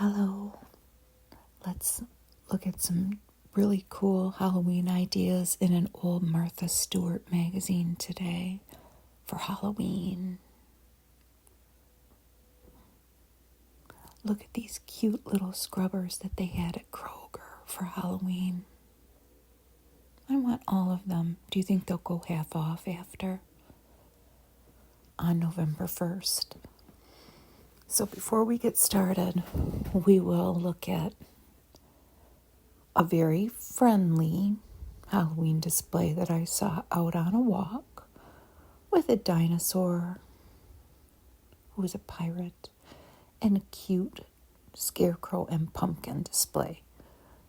Hello. Let's look at some really cool Halloween ideas in an old Martha Stewart magazine today for Halloween. Look at these cute little scrubbers that they had at Kroger for Halloween. I want all of them. Do you think they'll go half off after? On November 1st. So before we get started, we will look at a very friendly Halloween display that I saw out on a walk with a dinosaur who was a pirate and a cute scarecrow and pumpkin display.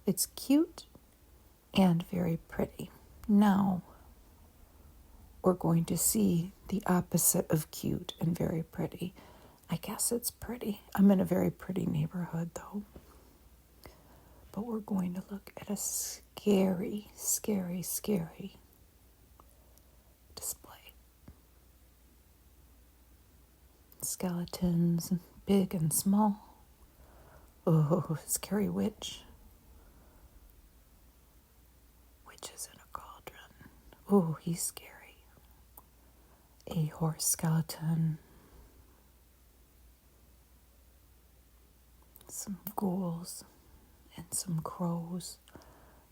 It's cute and very pretty. Now we're going to see the opposite of cute and very pretty. I guess it's pretty. I'm in a very pretty neighborhood though. But we're going to look at a scary, scary, scary display. Skeletons, big and small. Oh, scary witch. Witches in a cauldron. Oh, he's scary. A horse skeleton. Some ghouls. And some crows,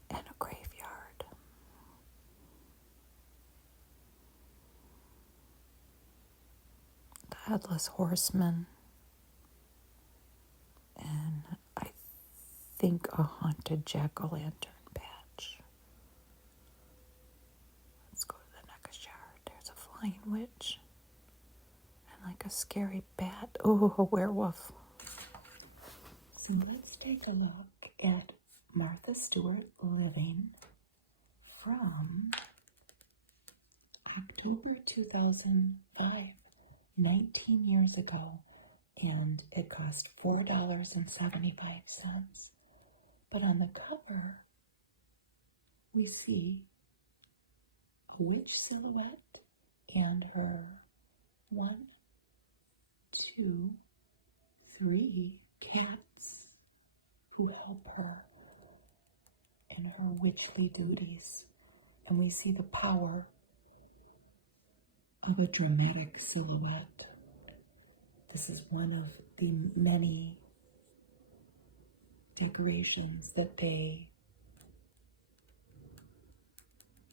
and a graveyard. The headless horseman, and I think a haunted jack-o'-lantern patch. Let's go to the next yard. There's a flying witch, and like a scary bat. Oh, a werewolf. So let's take a look at Martha Stewart living from October 2005, 19 years ago, and it cost $4.75. But on the cover, we see a witch silhouette and her 1, 2, 3 cats who help her in her witchly duties. And we see the power of a dramatic silhouette. This is one of the many decorations that they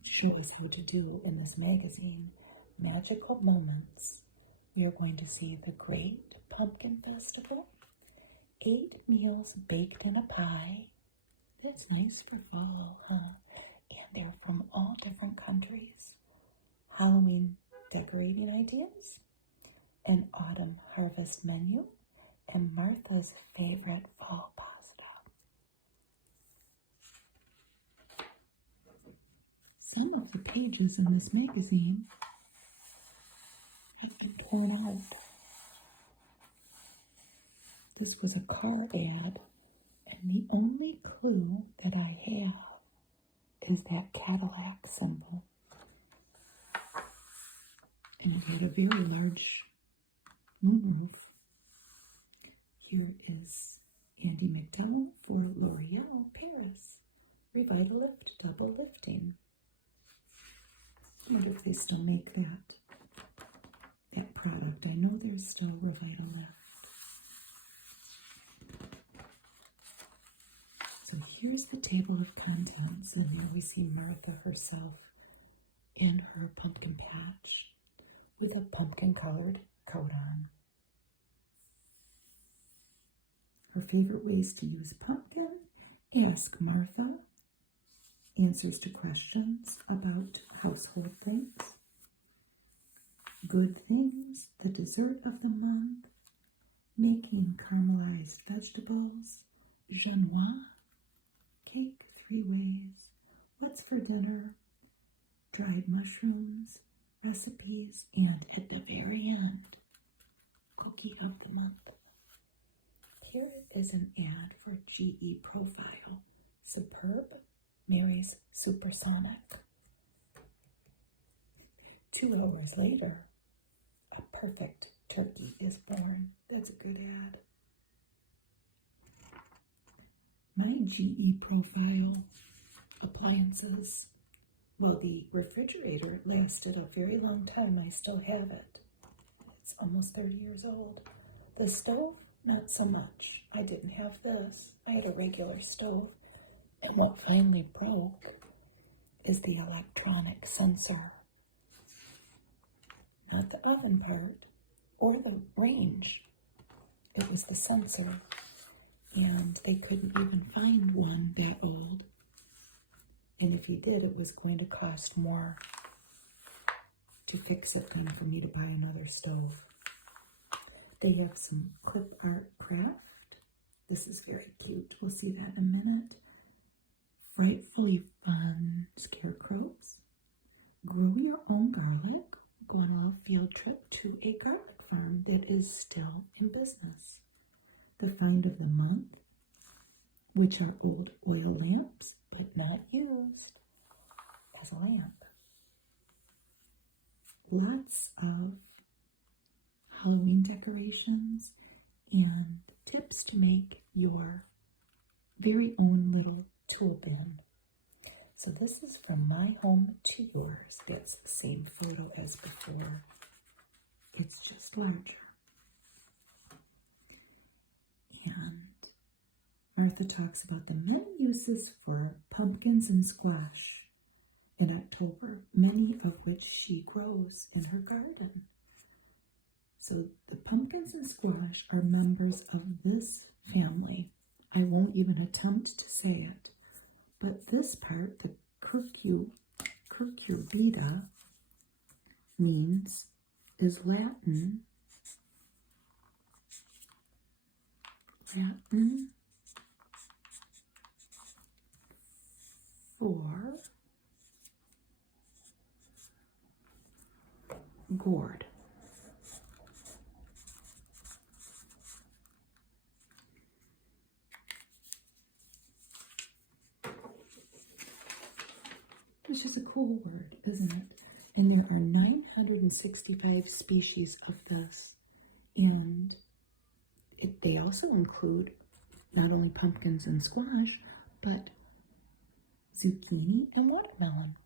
show us how to do in this magazine. Magical Moments. We are going to see the Great Pumpkin Festival. 8 meals baked in a pie. That's nice for fall, huh? And they're from all different countries. Halloween decorating ideas, an autumn harvest menu, and Martha's favorite fall pasta. Some of the pages in this magazine have been torn out. This was a car ad, and the only clue that I have is that Cadillac symbol. And it had a very large moonroof. Here is Andy McDowell for L'Oreal Paris. Revitalift Double Lifting. I wonder if they still make that product. I know there's still Revitalift. So here's the table of contents, and there we see Martha herself in her pumpkin patch with a pumpkin-colored coat on. Her favorite ways to use pumpkin: Ask Martha, answers to questions about household things, Good Things, the dessert of the month, making caramelized vegetables, Genoise, Cake 3 ways, What's for dinner, dried mushrooms, recipes, and at the very end, Cookie of the month. Here is an ad for GE Profile. Superb marries supersonic. 2 hours later, a perfect turkey is born. That's a good ad. My GE profile appliances, well, the refrigerator lasted a very long time. I still have it. It's almost 30 years old. The stove, not so much. I didn't have this. I had a regular stove. And what finally broke is the electronic sensor. Not the oven part or the range. It was the sensor. And they couldn't even find one that old. And if you did, it was going to cost more to fix it than for me to buy another stove. They have some clip art craft. This is very cute. We'll see that in a minute. Frightfully fun scarecrows. Grow your own garlic. Go on a little field trip to a garlic farm that is still in business. The find of the month, which are old oil lamps, but not used as a lamp. Lots of Halloween decorations and tips to make your very own little tool bin. So this is from my home to yours. That's the same photo as before. It's just larger. And Martha talks about the many uses for pumpkins and squash in October, many of which she grows in her garden. So the pumpkins and squash are members of this family. I won't even attempt to say it, but this part, the curcubita, is Latin for gourd. Which is a cool word, isn't it? And there are 965 species of this. And they also include not only pumpkins and squash, but zucchini and watermelon.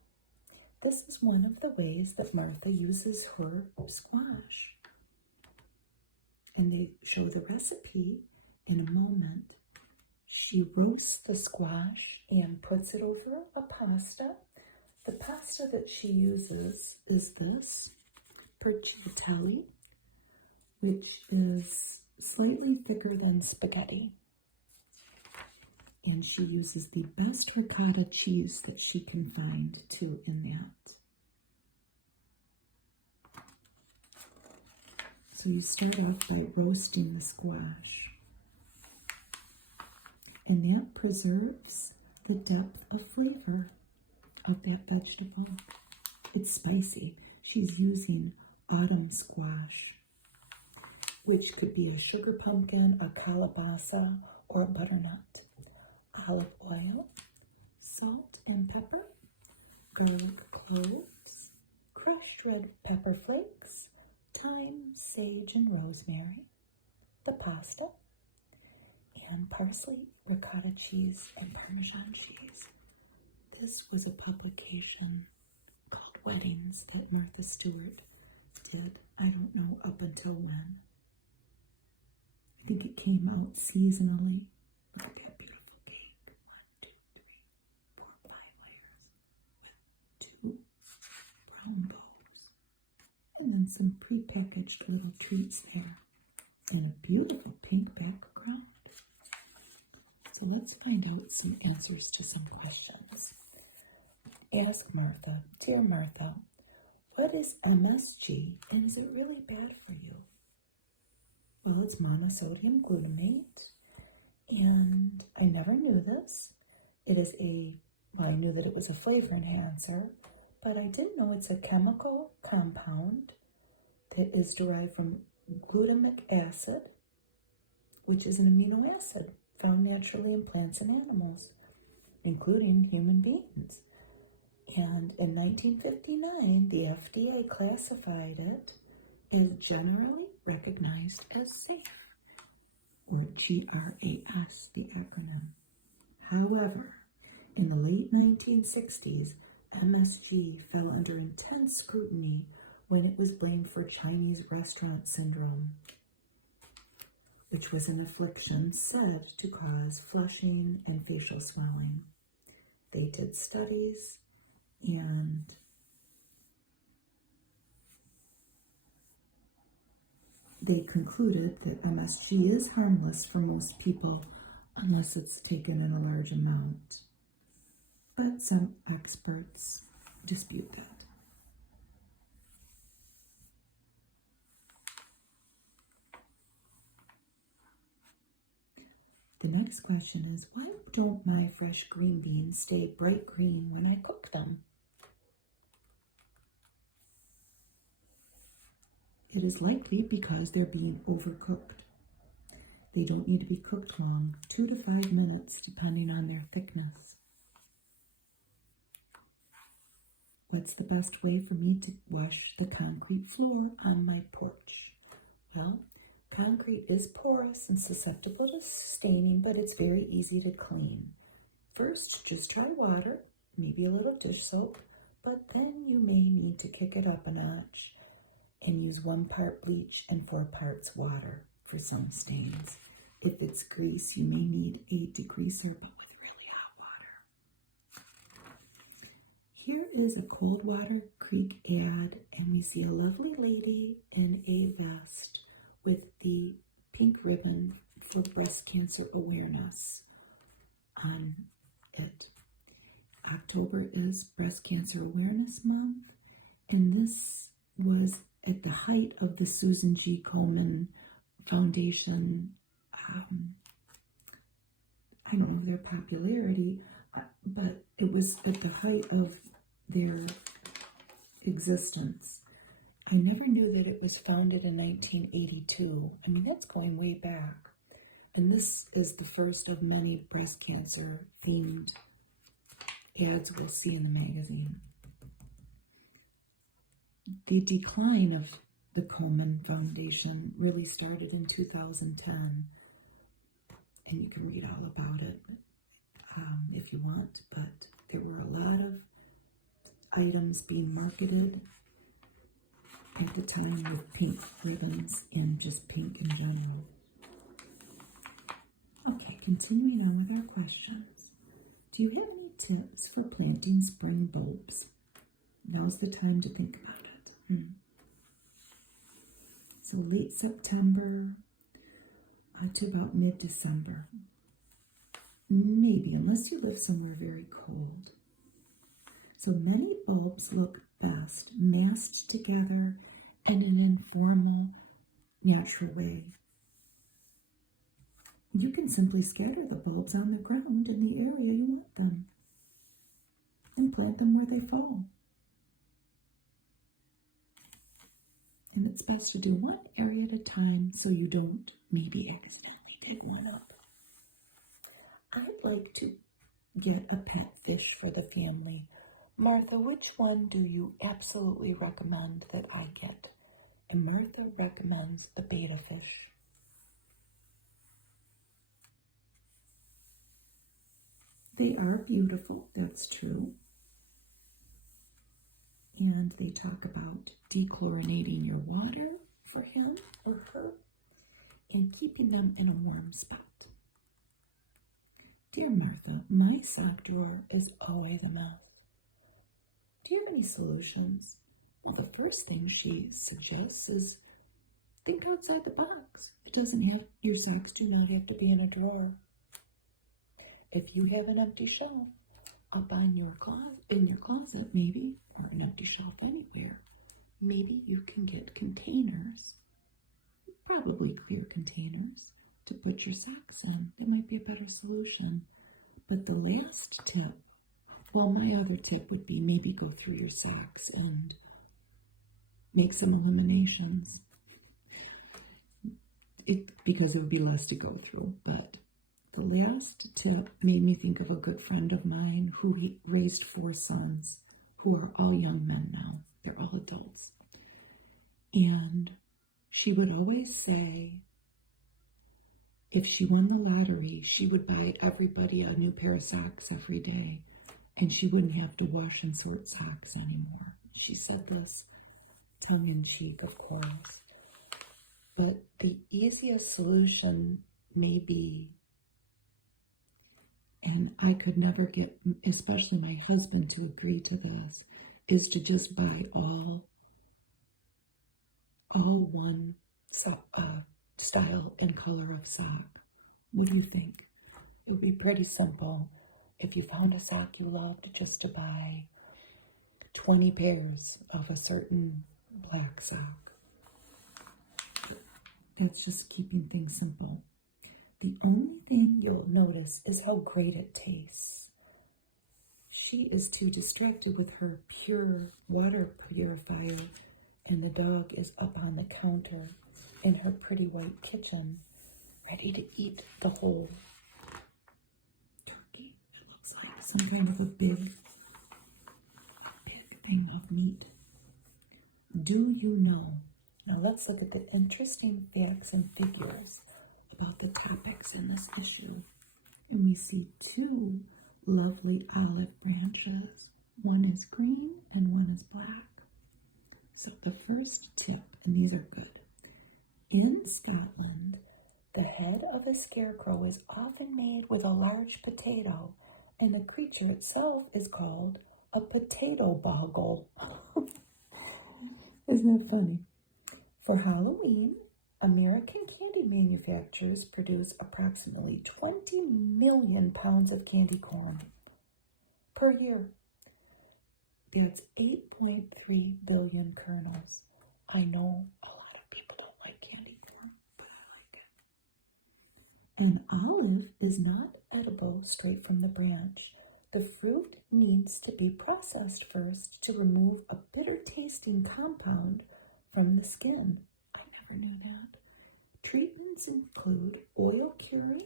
This is one of the ways that Martha uses her squash. And they show the recipe in a moment. She roasts the squash and puts it over a pasta. The pasta that she uses is this, percivatelli, which is slightly thicker than spaghetti. And she uses the best ricotta cheese that she can find too in that. So you start off by roasting the squash. And that preserves the depth of flavor of that vegetable. It's spicy. She's using autumn squash, which could be a sugar pumpkin, a calabaza, or a butternut. Olive oil, salt and pepper, garlic cloves, crushed red pepper flakes, thyme, sage, and rosemary, the pasta, and parsley, ricotta cheese, and Parmesan cheese. This was a publication called Weddings that Martha Stewart did. I don't know up until when. I think it came out seasonally. Look at that beautiful cake. 1, 2, 3, 4, 5 layers with 2 brown bows. And then some prepackaged little treats there. And a beautiful pink background. So let's find out some answers to some questions. Ask Martha, dear Martha, what is MSG and is it really bad for you? Well, it's monosodium glutamate, and I never knew this. It is I knew that it was a flavor enhancer, but I didn't know it's a chemical compound that is derived from glutamic acid, which is an amino acid found naturally in plants and animals, including human beings. And in 1959, the FDA classified it as generally recognized as safe, or GRAS, the acronym. However, in the late 1960s, MSG fell under intense scrutiny when it was blamed for Chinese restaurant syndrome, which was an affliction said to cause flushing and facial swelling. They did studies and they concluded that MSG is harmless for most people unless it's taken in a large amount. But some experts dispute that. The next question is, why don't my fresh green beans stay bright green when I cook them? It is likely because they're being overcooked. They don't need to be cooked long, 2 to 5 minutes, depending on their thickness. What's the best way for me to wash the concrete floor on my porch? Well, concrete is porous and susceptible to staining, but it's very easy to clean. First, just try water, maybe a little dish soap, but then you may need to kick it up a notch and use 1 part bleach and 4 parts water for some stains. If it's grease, you may need a degreaser, but with really hot water. Here is a cold water creek ad, and we see a lovely lady in a vest with the pink ribbon for breast cancer awareness on it. October is Breast Cancer Awareness Month, and this was at the height of the Susan G. Komen Foundation, I don't know their popularity, but it was at the height of their existence. I never knew that it was founded in 1982. I mean, that's going way back. And this is the first of many breast cancer themed ads we'll see in the magazine. The decline of the Komen Foundation really started in 2010, and you can read all about it if you want, but there were a lot of items being marketed at the time with pink ribbons and just pink in general. Okay, continuing on with our questions. Do you have any tips for planting spring bulbs? Now's the time to think about it. So late September to about mid-December. Maybe, unless you live somewhere very cold. So many bulbs look best massed together in an informal, natural way. You can simply scatter the bulbs on the ground in the area you want them and plant them where they fall. And it's best to do one area at a time so you don't maybe accidentally dig one up. I'd like to get a pet fish for the family. Martha, which one do you absolutely recommend that I get? And Martha recommends the betta fish. They are beautiful, that's true. And they talk about dechlorinating your water for him or her and keeping them in a warm spot. Dear Martha, my sock drawer is always a mess. Do you have any solutions? Well, the first thing she suggests is think outside the box. It doesn't have, your socks do not have to be in a drawer. If you have an empty shelf up on your in your closet maybe, or an empty shelf anywhere, maybe you can get containers, probably clear containers, to put your socks in. That might be a better solution. But the last tip, well, my other tip would be maybe go through your socks and make some eliminations. Because it would be less to go through. But the last tip made me think of a good friend of mine who raised 4 sons, who are all young men now. They're all adults. And she would always say, if she won the lottery, she would buy everybody a new pair of socks every day, and she wouldn't have to wash and sort socks anymore. She said this tongue-in-cheek, of course. But the easiest solution may be, and I could never get, especially my husband, to agree to this, is to just buy all one style and color of sock. What do you think? It would be pretty simple if you found a sock you loved, just to buy 20 pairs of a certain black sock. That's just keeping things simple. The only thing you'll notice is how great it tastes. She is too distracted with her pure water purifier, and the dog is up on the counter in her pretty white kitchen, ready to eat the whole turkey. It looks like some kind of a big thing of meat. Do you know? Now let's look at the interesting facts and figures about the topics in this issue. And we see two lovely olive branches. One is green and one is black. So the first tip, and these are good. In Scotland, the head of a scarecrow is often made with a large potato, and the creature itself is called a potato boggle. Isn't that funny? For Halloween, American candy manufacturers produce approximately 20 million pounds of candy corn per year. That's 8.3 billion kernels. I know a lot of people don't like candy corn, but I like it. An olive is not edible straight from the branch. The fruit needs to be processed first to remove a bitter-tasting compound from the skin. I never knew that. Treatments include oil curing,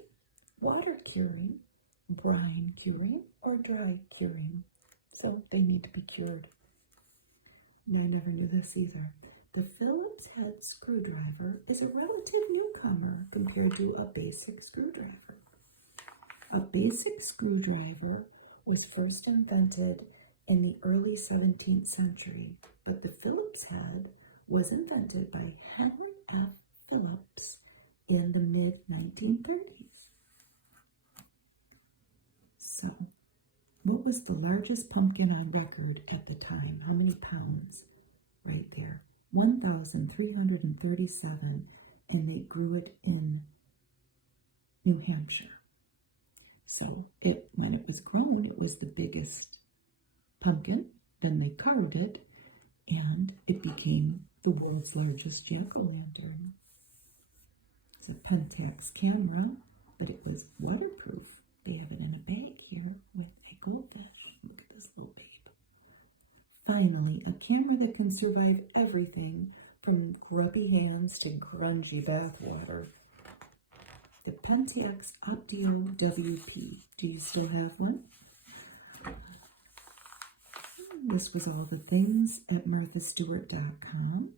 water curing, brine curing, or dry curing. So they need to be cured. And I never knew this either. The Phillips head screwdriver is a relative newcomer compared to a basic screwdriver. A basic screwdriver was first invented in the early 17th century, but the Phillips head was invented by Henry F. Phillips in the mid-1930s. So, what was the largest pumpkin on record at the time? How many pounds? Right there. 1,337, and they grew it in New Hampshire. So when it was grown, it was the biggest pumpkin. Then they carved it, and it became the world's largest jack-o'-lantern. It's a Pentax camera, but it was waterproof. They have it in a bag here with a goldfish. Look at this little babe. Finally, a camera that can survive everything from grubby hands to grungy bathwater. The Pentax Optio WP. Do you still have one? This was all the things at marthastewart.com.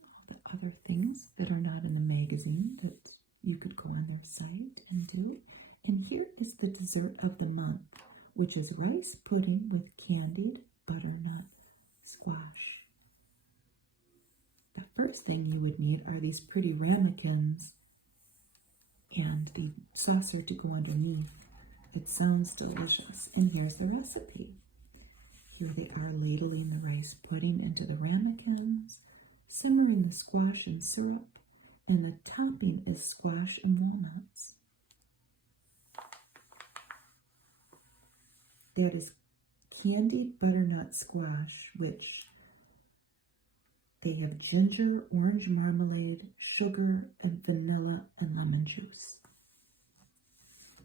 All the other things that are not in the magazine that you could go on their site and do. And here is the dessert of the month, which is rice pudding with candied butternut squash. The first thing you would need are these pretty ramekins and the saucer to go underneath. It sounds delicious. And here's the recipe. Here they are ladling the rice pudding into the ramekins, simmering the squash in syrup, and the topping is squash and walnuts. That is candied butternut squash, which they have ginger, orange marmalade, sugar, and vanilla and lemon juice.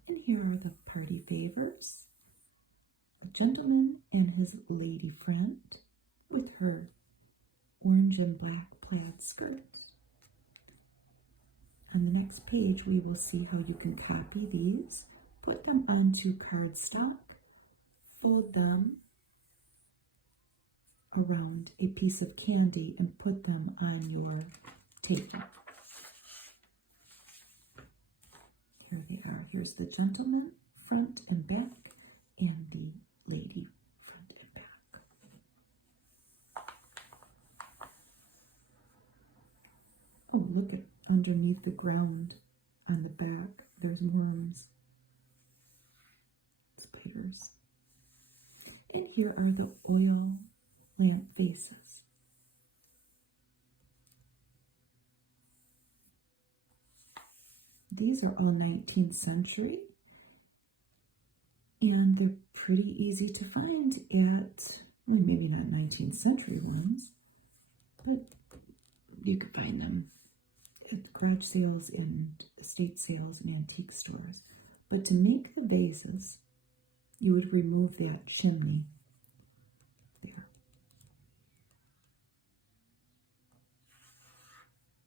And here are the party favors. A gentleman and his lady friend with her orange and black plaid skirts. On the next page, we will see how you can copy these, put them onto cardstock, fold them around a piece of candy, and put them on your table. here's the gentleman front and back, and the lady front and back. Oh, look at underneath the ground on the back. There's worms, spiders. And here are the oil lamp vases. These are all 19th century, and they're pretty easy to find at, well, maybe not 19th century ones, but you could find them at garage sales and estate sales and antique stores. But to make the vases, you would remove that chimney there.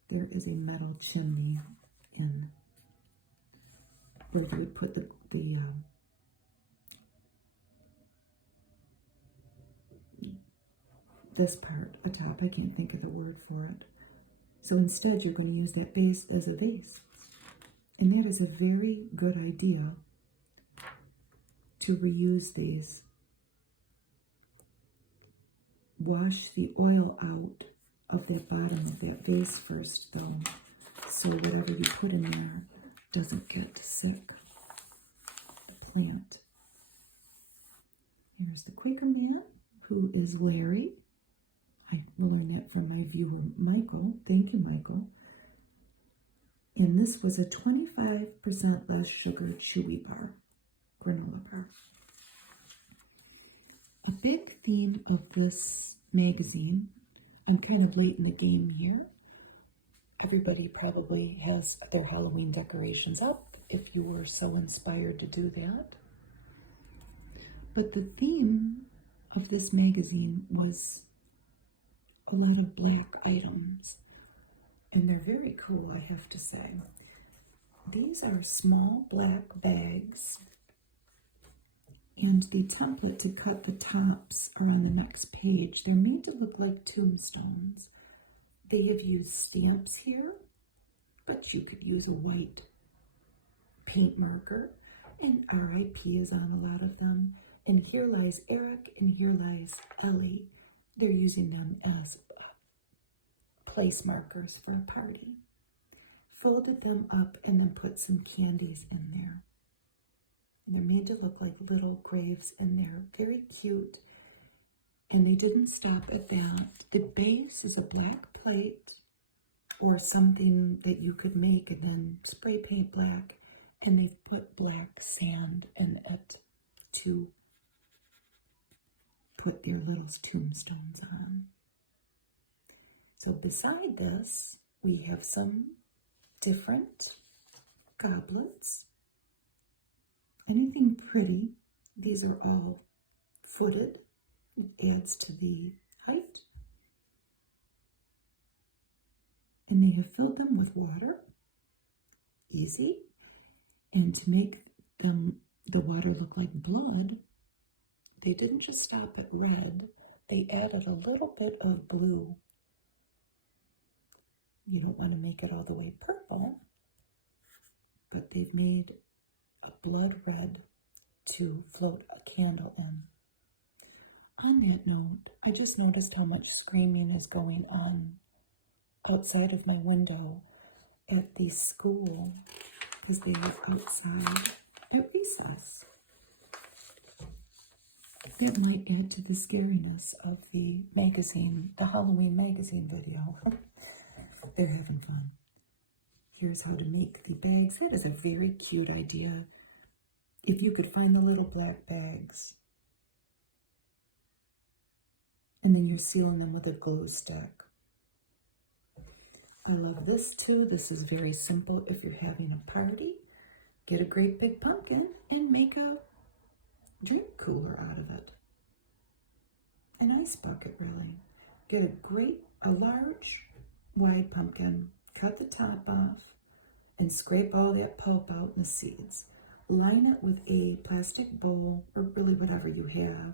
There is a metal chimney in where you would put this part atop. I can't think of the word for it. So instead, you're going to use that base as a vase. And that is a very good idea to reuse these. Wash the oil out of the bottom of that vase first, though, so whatever you put in there doesn't get sick. The plant. Here's the Quaker man, who is Larry. I learned that from my viewer, Michael. Thank you, Michael. And this was a 25% less sugar chewy bar, granola bar. A big theme of this magazine, I'm kind of late in the game here. Everybody probably has their Halloween decorations up if you were so inspired to do that. But the theme of this magazine was a lot of black items. And they're very cool, I have to say. These are small black bags. And the template to cut the tops are on the next page. They're made to look like tombstones. They have used stamps here, but you could use a white paint marker. And RIP is on a lot of them. And here lies Eric, and here lies Ellie. They're using them as place markers for a party. Folded them up and then put some candies in there. And they're made to look like little graves, and they're very cute. And they didn't stop at that. The base is a black plate or something that you could make and then spray paint black. And they've put black sand in it to put their little tombstones on. So beside this, we have some different goblets. Anything pretty. These are all footed. It adds to the height. And they have filled them with water. Easy. And to make them the water look like blood, they didn't just stop at red. They added a little bit of blue. You don't want to make it all the way purple, but they've made a blood red to float a candle in. On that note, I just noticed how much screaming is going on outside of my window at the school because they were outside at recess. That might add to the scariness of the magazine, the Halloween magazine video. They're having fun. Here's how to make the bags. That is a very cute idea. If you could find the little black bags, and then you're sealing them with a glue stick. I love this too. This is very simple. If you're having a party, get a great big pumpkin and make a drink cooler out of it. An ice bucket, really. Get a large, wide pumpkin, cut the top off, and scrape all that pulp out and the seeds. Line it with a plastic bowl, or really whatever you have,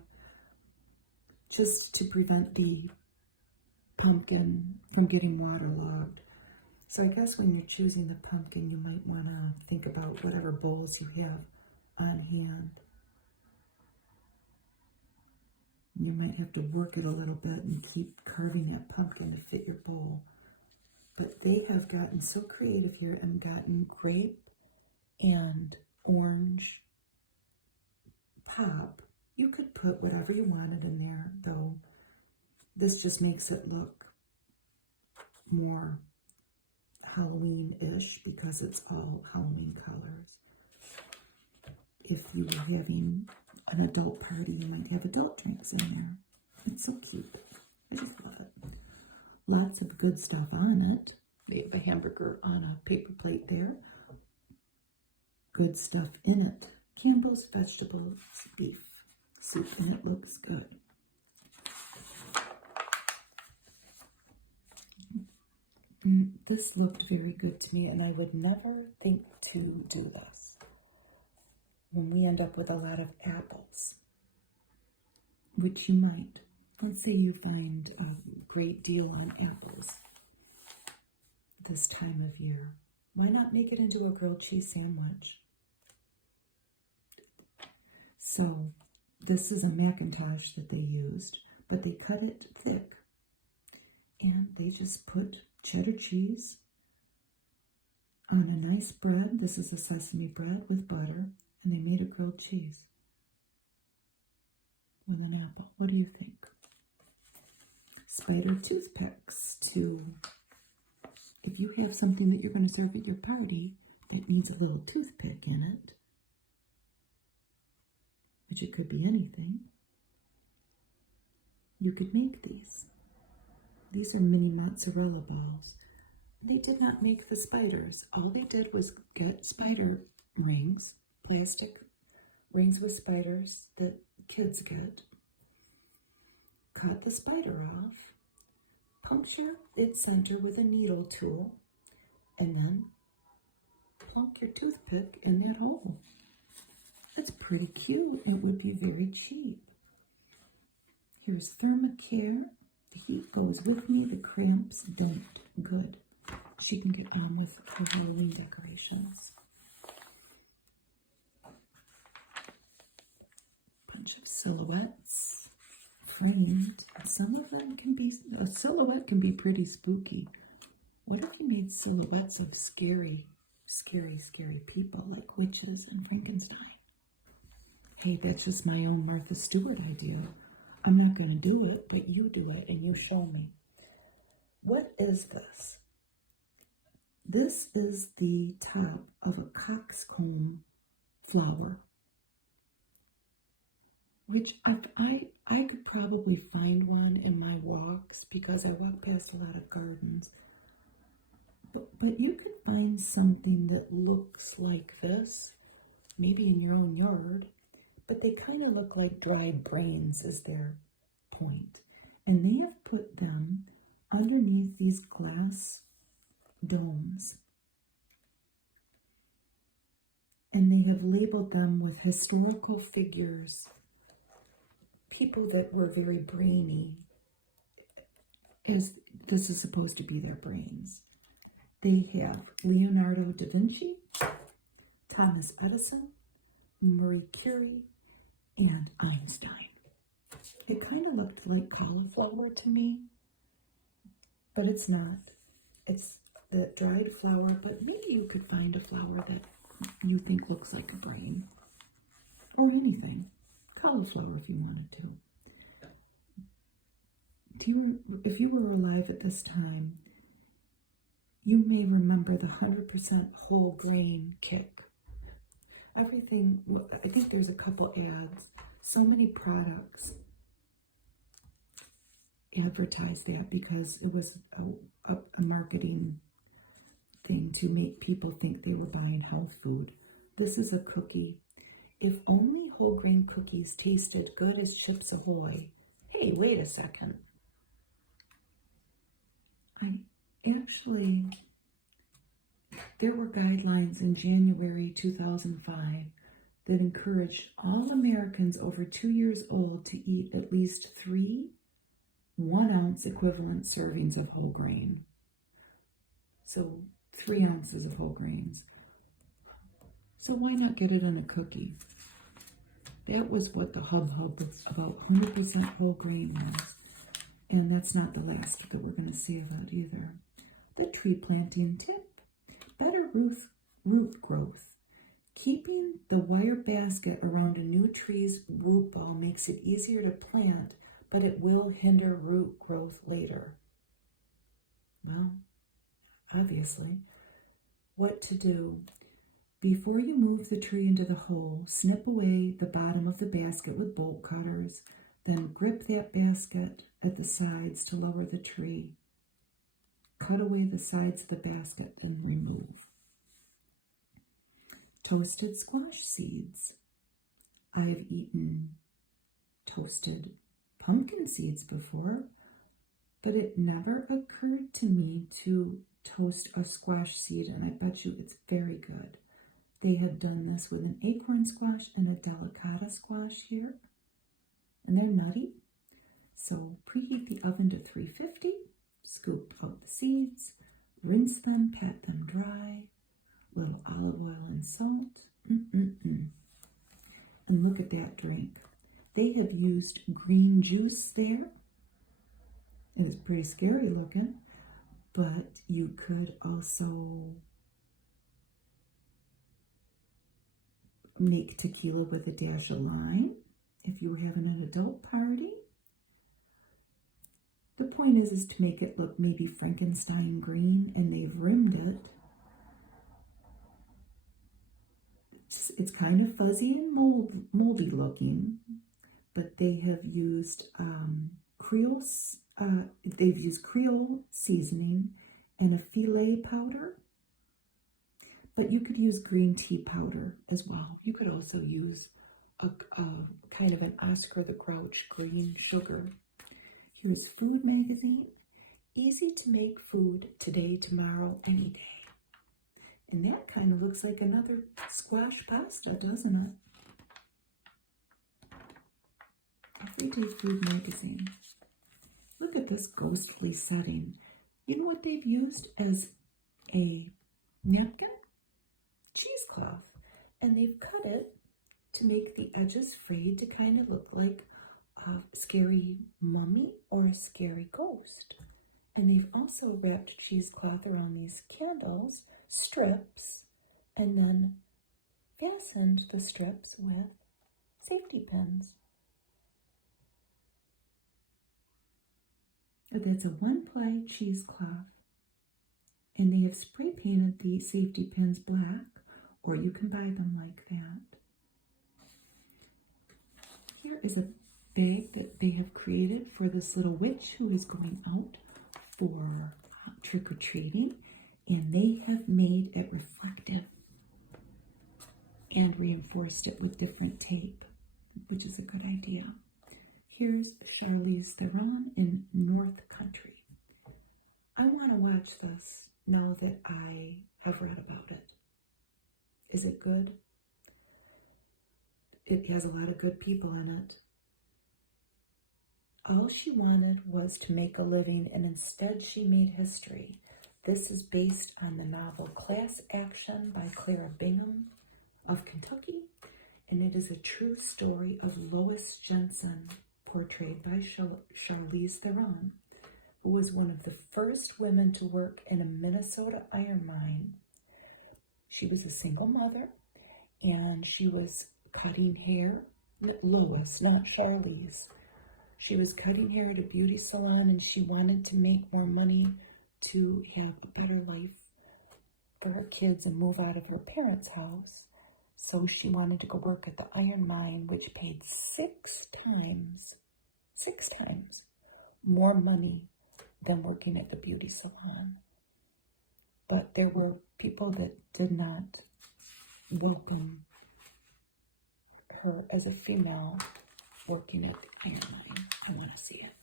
just to prevent the pumpkin from getting waterlogged. So I guess when you're choosing the pumpkin, you might want to think about whatever bowls you have on hand. You might have to work it a little bit and keep carving that pumpkin to fit your bowl. But they have gotten so creative here and gotten grape and orange pop. You could put whatever you wanted in there, though. This just makes it look more Halloween-ish because it's all Halloween colors. If you were having an adult party, you might have adult drinks in there. It's so cute. I just love it. Lots of good stuff on it. They have a hamburger on a paper plate there. Good stuff in it. Campbell's vegetables, beef soup, and it looks good. This looked very good to me, and I would never think to do this when we end up with a lot of apples, which you might. Let's say you find a great deal on apples this time of year. Why not make it into a grilled cheese sandwich? So this is a Macintosh that they used, but they cut it thick, and they just put cheddar cheese on a nice bread. This is a sesame bread with butter, and they made a grilled cheese with an apple. What do you think? Spider toothpicks to, if you have something that you're going to serve at your party that needs a little toothpick in it, which it could be anything, you could make these. These are mini mozzarella balls. They did not make the spiders. All they did was get spider rings, plastic rings with spiders that kids get. Cut the spider off, puncture its center with a needle tool, and then plunk your toothpick in that hole. That's pretty cute. It would be very cheap. Here's Thermacare. The heat goes with me. The cramps don't. Good. She can get on with her Halloween decorations. Bunch of silhouettes framed. Some of them can be, a silhouette can be pretty spooky. What if you made silhouettes of scary people like witches and Frankenstein? Hey, that's just my own Martha Stewart idea. I'm not going to do it, but you do it and you show me. What is this? This is the top of a coxcomb flower, which I could probably find one in my walks because I walk past a lot of gardens. But you could find something that looks like this, maybe in your own yard. But they kind of look like dried brains is their point. And they have put them underneath these glass domes. And they have labeled them with historical figures, people that were very brainy, as this is supposed to be their brains. They have Leonardo da Vinci, Thomas Edison, Marie Curie, and Einstein. It kind of looked like cauliflower to me, but it's not. It's the dried flower, but maybe you could find a flower that you think looks like a brain, or anything. Cauliflower if you wanted to. If you were alive at this time, you may remember the 100% whole grain kick. Everything, I think there's a couple ads, so many products advertised that because it was a marketing thing to make people think they were buying health food. This is a cookie. If only whole grain cookies tasted good as Chips Ahoy. Hey, wait a second. There were guidelines in January 2005 that encouraged all Americans over 2 years old to eat at least 3 1-ounce equivalent servings of whole grain. So 3 ounces of whole grains. So why not get it on a cookie? That was what the hubbub about 100% whole grain was. And that's not the last that we're going to see about either. The tree planting tip. Better root growth. Keeping the wire basket around a new tree's root ball makes it easier to plant, but it will hinder root growth later. Well, obviously. What to do? Before you move the tree into the hole, snip away the bottom of the basket with bolt cutters, then grip that basket at the sides to lower the tree. Cut away the sides of the basket and remove. Toasted squash seeds. I've eaten toasted pumpkin seeds before, but it never occurred to me to toast a squash seed, and I bet you it's very good. They have done this with an acorn squash and a delicata squash here, and they're nutty. So preheat the oven to 350, scoop out the seeds, rinse them, pat them dry, little olive oil and salt. And look at that drink. They have used green juice there. And it's pretty scary looking, but you could also make tequila with a dash of lime if you were having an adult party. The point is to make it look maybe Frankenstein green, and they've rimmed it. It's kind of fuzzy and moldy looking, but they have used they've used Creole seasoning and a filet powder. But you could use green tea powder as well. You could also use a kind of an Oscar the Grouch green sugar. Here's Food Magazine. Easy to make food today, tomorrow, any day. And that kind of looks like another squash pasta, doesn't it? Everyday Food Magazine. Look at this ghostly setting. You know what they've used as a napkin? Cheesecloth. And they've cut it to make the edges frayed to kind of look like a scary mummy or a scary ghost. And they've also wrapped cheesecloth around these candles, strips, and then fastened the strips with safety pins. That's a one-ply cheesecloth. And they have spray painted the safety pins black, or you can buy them like that. Here is a bag that they have created for this little witch who is going out for trick-or-treating, and they have made it reflective and reinforced it with different tape, which is a good idea. Here's Charlize Theron in North Country. I want to watch this now that I have read about it. Is it good? It has a lot of good people in it. All she wanted was to make a living, and instead she made history. This is based on the novel Class Action by Clara Bingham of Kentucky, and it is a true story of Lois Jensen, portrayed by Charlize Theron, who was one of the first women to work in a Minnesota iron mine. She was a single mother, and she was cutting hair. Lois, not Charlize. She was cutting hair at a beauty salon, and she wanted to make more money to have a better life for her kids and move out of her parents' house. So she wanted to go work at the iron mine, which paid 6 times more money than working at the beauty salon. But there were people that did not welcome her as a female working at the iron mine. I want to see it.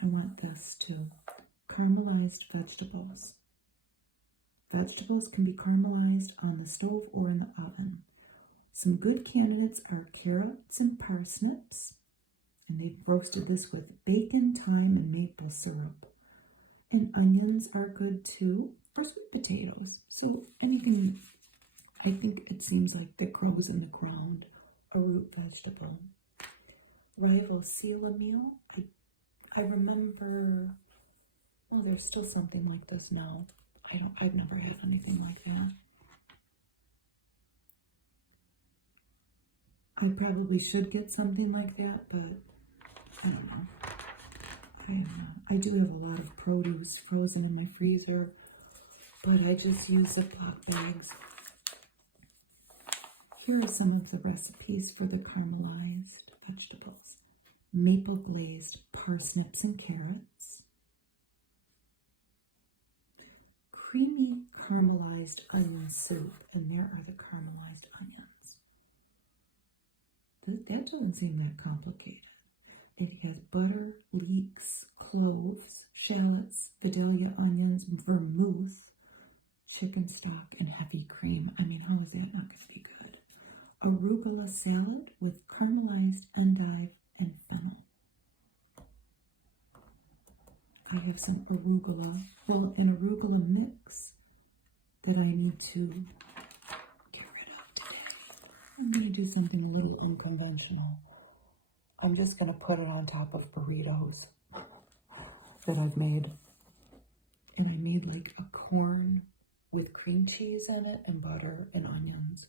And I want this too. Caramelized vegetables. Vegetables can be caramelized on the stove or in the oven. Some good candidates are carrots and parsnips. And they've roasted this with bacon, thyme, and maple syrup. And onions are good too, or sweet potatoes. So anything, I think it seems like that grows in the ground, a root vegetable. Rival seal a meal. I remember, well, there's still something like this now. I've never had anything like that. I probably should get something like that, but I don't know. I do have a lot of produce frozen in my freezer, but I just use Ziploc bags. Here are some of the recipes for the caramelized vegetables. Maple glazed parsnips and carrots. Creamy caramelized onion soup, and there are the caramelized onions. That doesn't seem that complicated. It has butter, leeks, cloves, shallots, Vidalia onions, vermouth, chicken stock, and heavy cream. I mean, how is that not going to be good? Arugula salad with caramelized endive and fennel. I have some arugula, well, an arugula mix that I need to get rid of today. I'm going to do something a little unconventional. I'm just going to put it on top of burritos that I've made. And I made like a corn with cream cheese in it and butter and onions.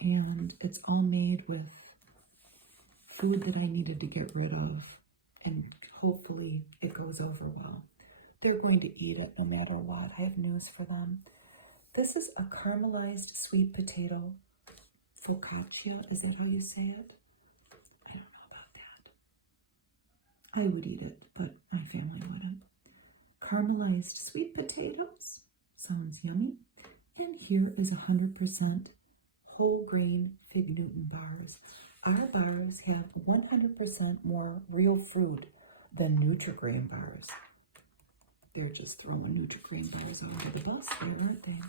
And it's all made with food that I needed to get rid of. And hopefully it goes over well. They're going to eat it no matter what. I have news for them. This is a caramelized sweet potato focaccia. Is that how you say it? I don't know about that. I would eat it, but my family wouldn't. Caramelized sweet potatoes. Sounds yummy. And here is 100% whole grain fig Newton bars. Our bars have 100% more real fruit than Nutri-Grain bars. They're just throwing Nutri-Grain bars under the bus there, aren't they?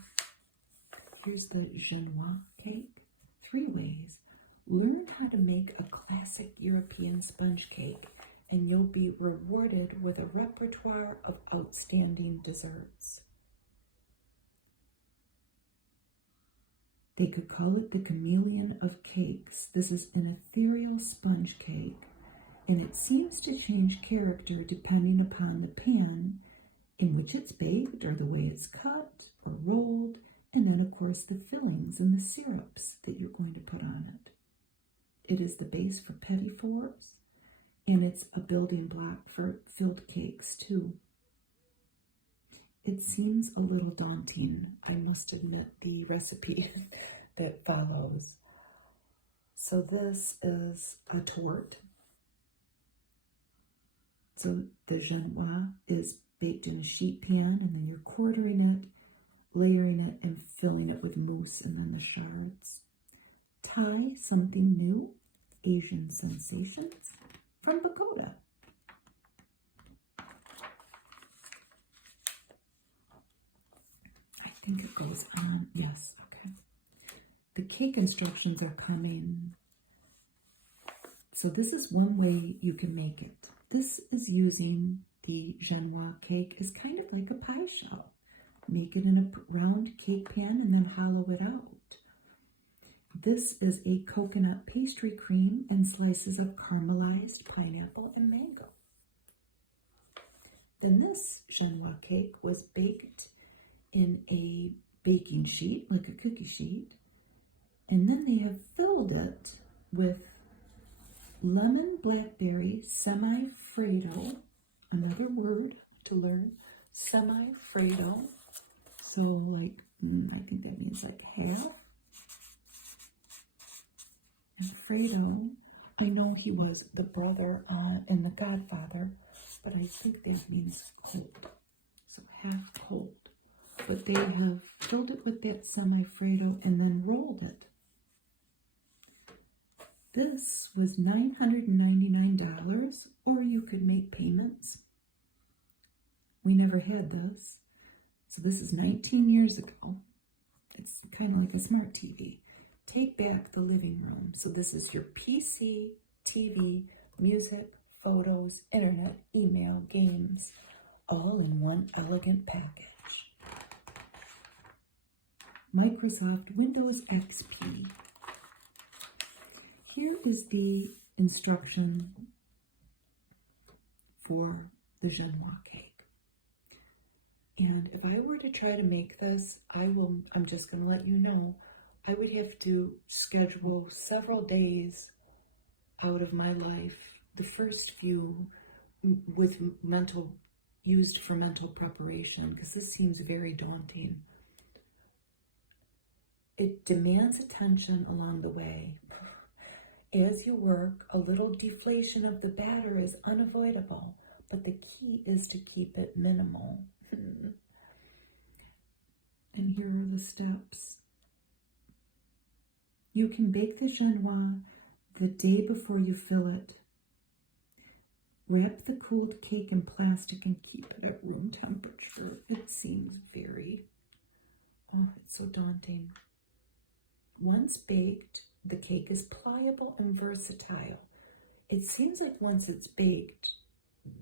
Here's the Genoise cake. 3 ways. Learn how to make a classic European sponge cake, and you'll be rewarded with a repertoire of outstanding desserts. They could call it the chameleon of cakes. This is an ethereal sponge cake, and it seems to change character depending upon the pan in which it's baked, or the way it's cut or rolled, and then of course the fillings and the syrups that you're going to put on it. It is the base for petit fours, and it's a building block for filled cakes too. It seems a little daunting, I must admit, the recipe that follows. So this is a torte. So the Genoise is baked in a sheet pan, and then you're quartering it, layering it, and filling it with mousse and then the shards. Thai, something new, Asian sensations from Pagoda. I think it goes on. Yes, okay. The cake instructions are coming. So this is one way you can make it. This is using the Genoise cake as kind of like a pie shell. Make it in a round cake pan and then hollow it out. This is a coconut pastry cream and slices of caramelized pineapple and mango. Then this Genoise cake was baked in a baking sheet, like a cookie sheet, and then they have filled it with lemon blackberry semi-Fredo, another word to learn, semi-Fredo, so like, I think that means like half, and Fredo, I know he was the brother in The Godfather, but I think that means cold, so half cold. But they have filled it with that semi-Fredo and then rolled it. This was $999, or you could make payments. We never had this. So this is 19 years ago. It's kind of like a smart TV. Take back the living room. So this is your PC, TV, music, photos, internet, email, games, all in one elegant package. Microsoft Windows XP. Here is the instruction for the Genoise cake. And if I were to try to make this, I'm just going to let you know, I would have to schedule several days out of my life, the first few used for mental preparation, because this seems very daunting. It demands attention along the way. As you work, a little deflation of the batter is unavoidable, but the key is to keep it minimal. And here are the steps. You can bake the Genoise the day before you fill it. Wrap the cooled cake in plastic and keep it at room temperature. It seems it's so daunting. Once baked, the cake is pliable and versatile. It seems like once it's baked,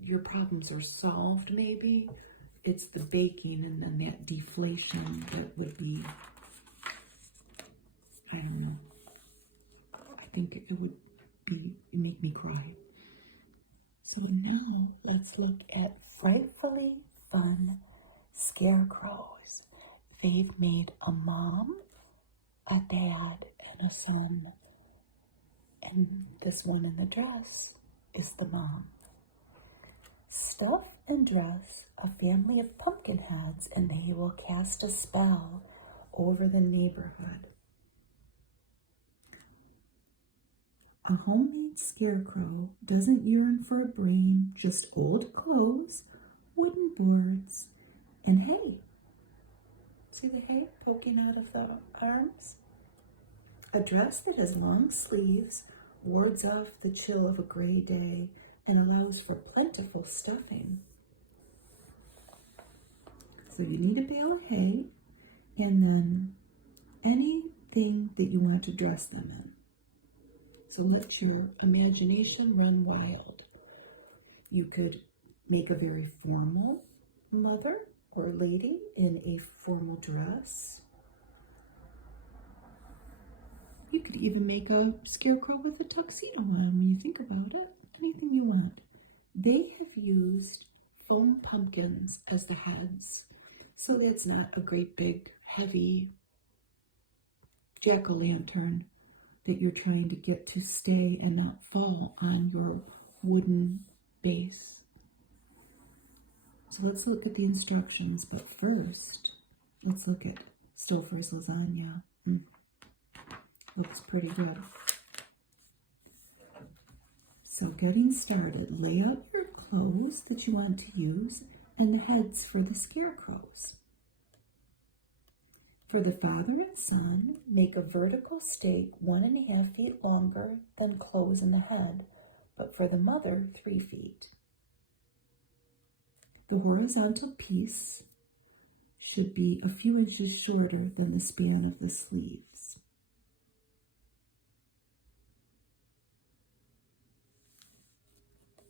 your problems are solved maybe. It's the baking and then that deflation that would be, I don't know. I think it would make me cry. So now let's look at frightfully fun scarecrows. They've made a mom, a dad, and a son. And this one in the dress is the mom. Stuff and dress a family of pumpkin heads, and they will cast a spell over the neighborhood. A homemade scarecrow doesn't yearn for a brain, just old clothes, wooden boards, and hay. See the hay poking out of the arms? A dress that has long sleeves wards off the chill of a gray day and allows for plentiful stuffing. So you need a bale of hay and then anything that you want to dress them in. So let your imagination run wild. You could make a very formal mother or lady in a formal dress. You could even make a scarecrow with a tuxedo on when you think about it. Anything you want. They have used foam pumpkins as the heads, so that's not a great big heavy jack-o'-lantern that you're trying to get to stay and not fall on your wooden base. So let's look at the instructions, but first let's look at Stouffer's lasagna. Looks pretty good. So getting started, lay out your clothes that you want to use and the heads for the scarecrows. For the father and son, make a vertical stake 1.5 feet longer than clothes in the head, but for the mother, 3 feet. The horizontal piece should be a few inches shorter than the span of the sleeves.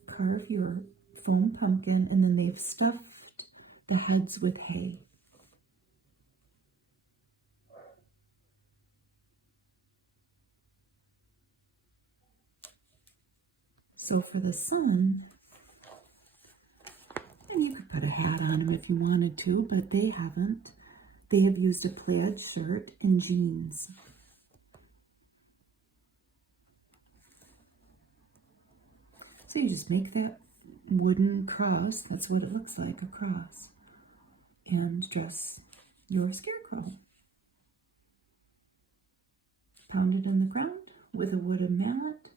Carve your foam pumpkin, and then they've stuffed the heads with hay. So for the sun, and you could put a hat on him if you wanted to, but they haven't. They have used a plaid shirt and jeans. So you just make that wooden cross, that's what it looks like, a cross, and dress your scarecrow. Pound it on the ground with a wooden mallet.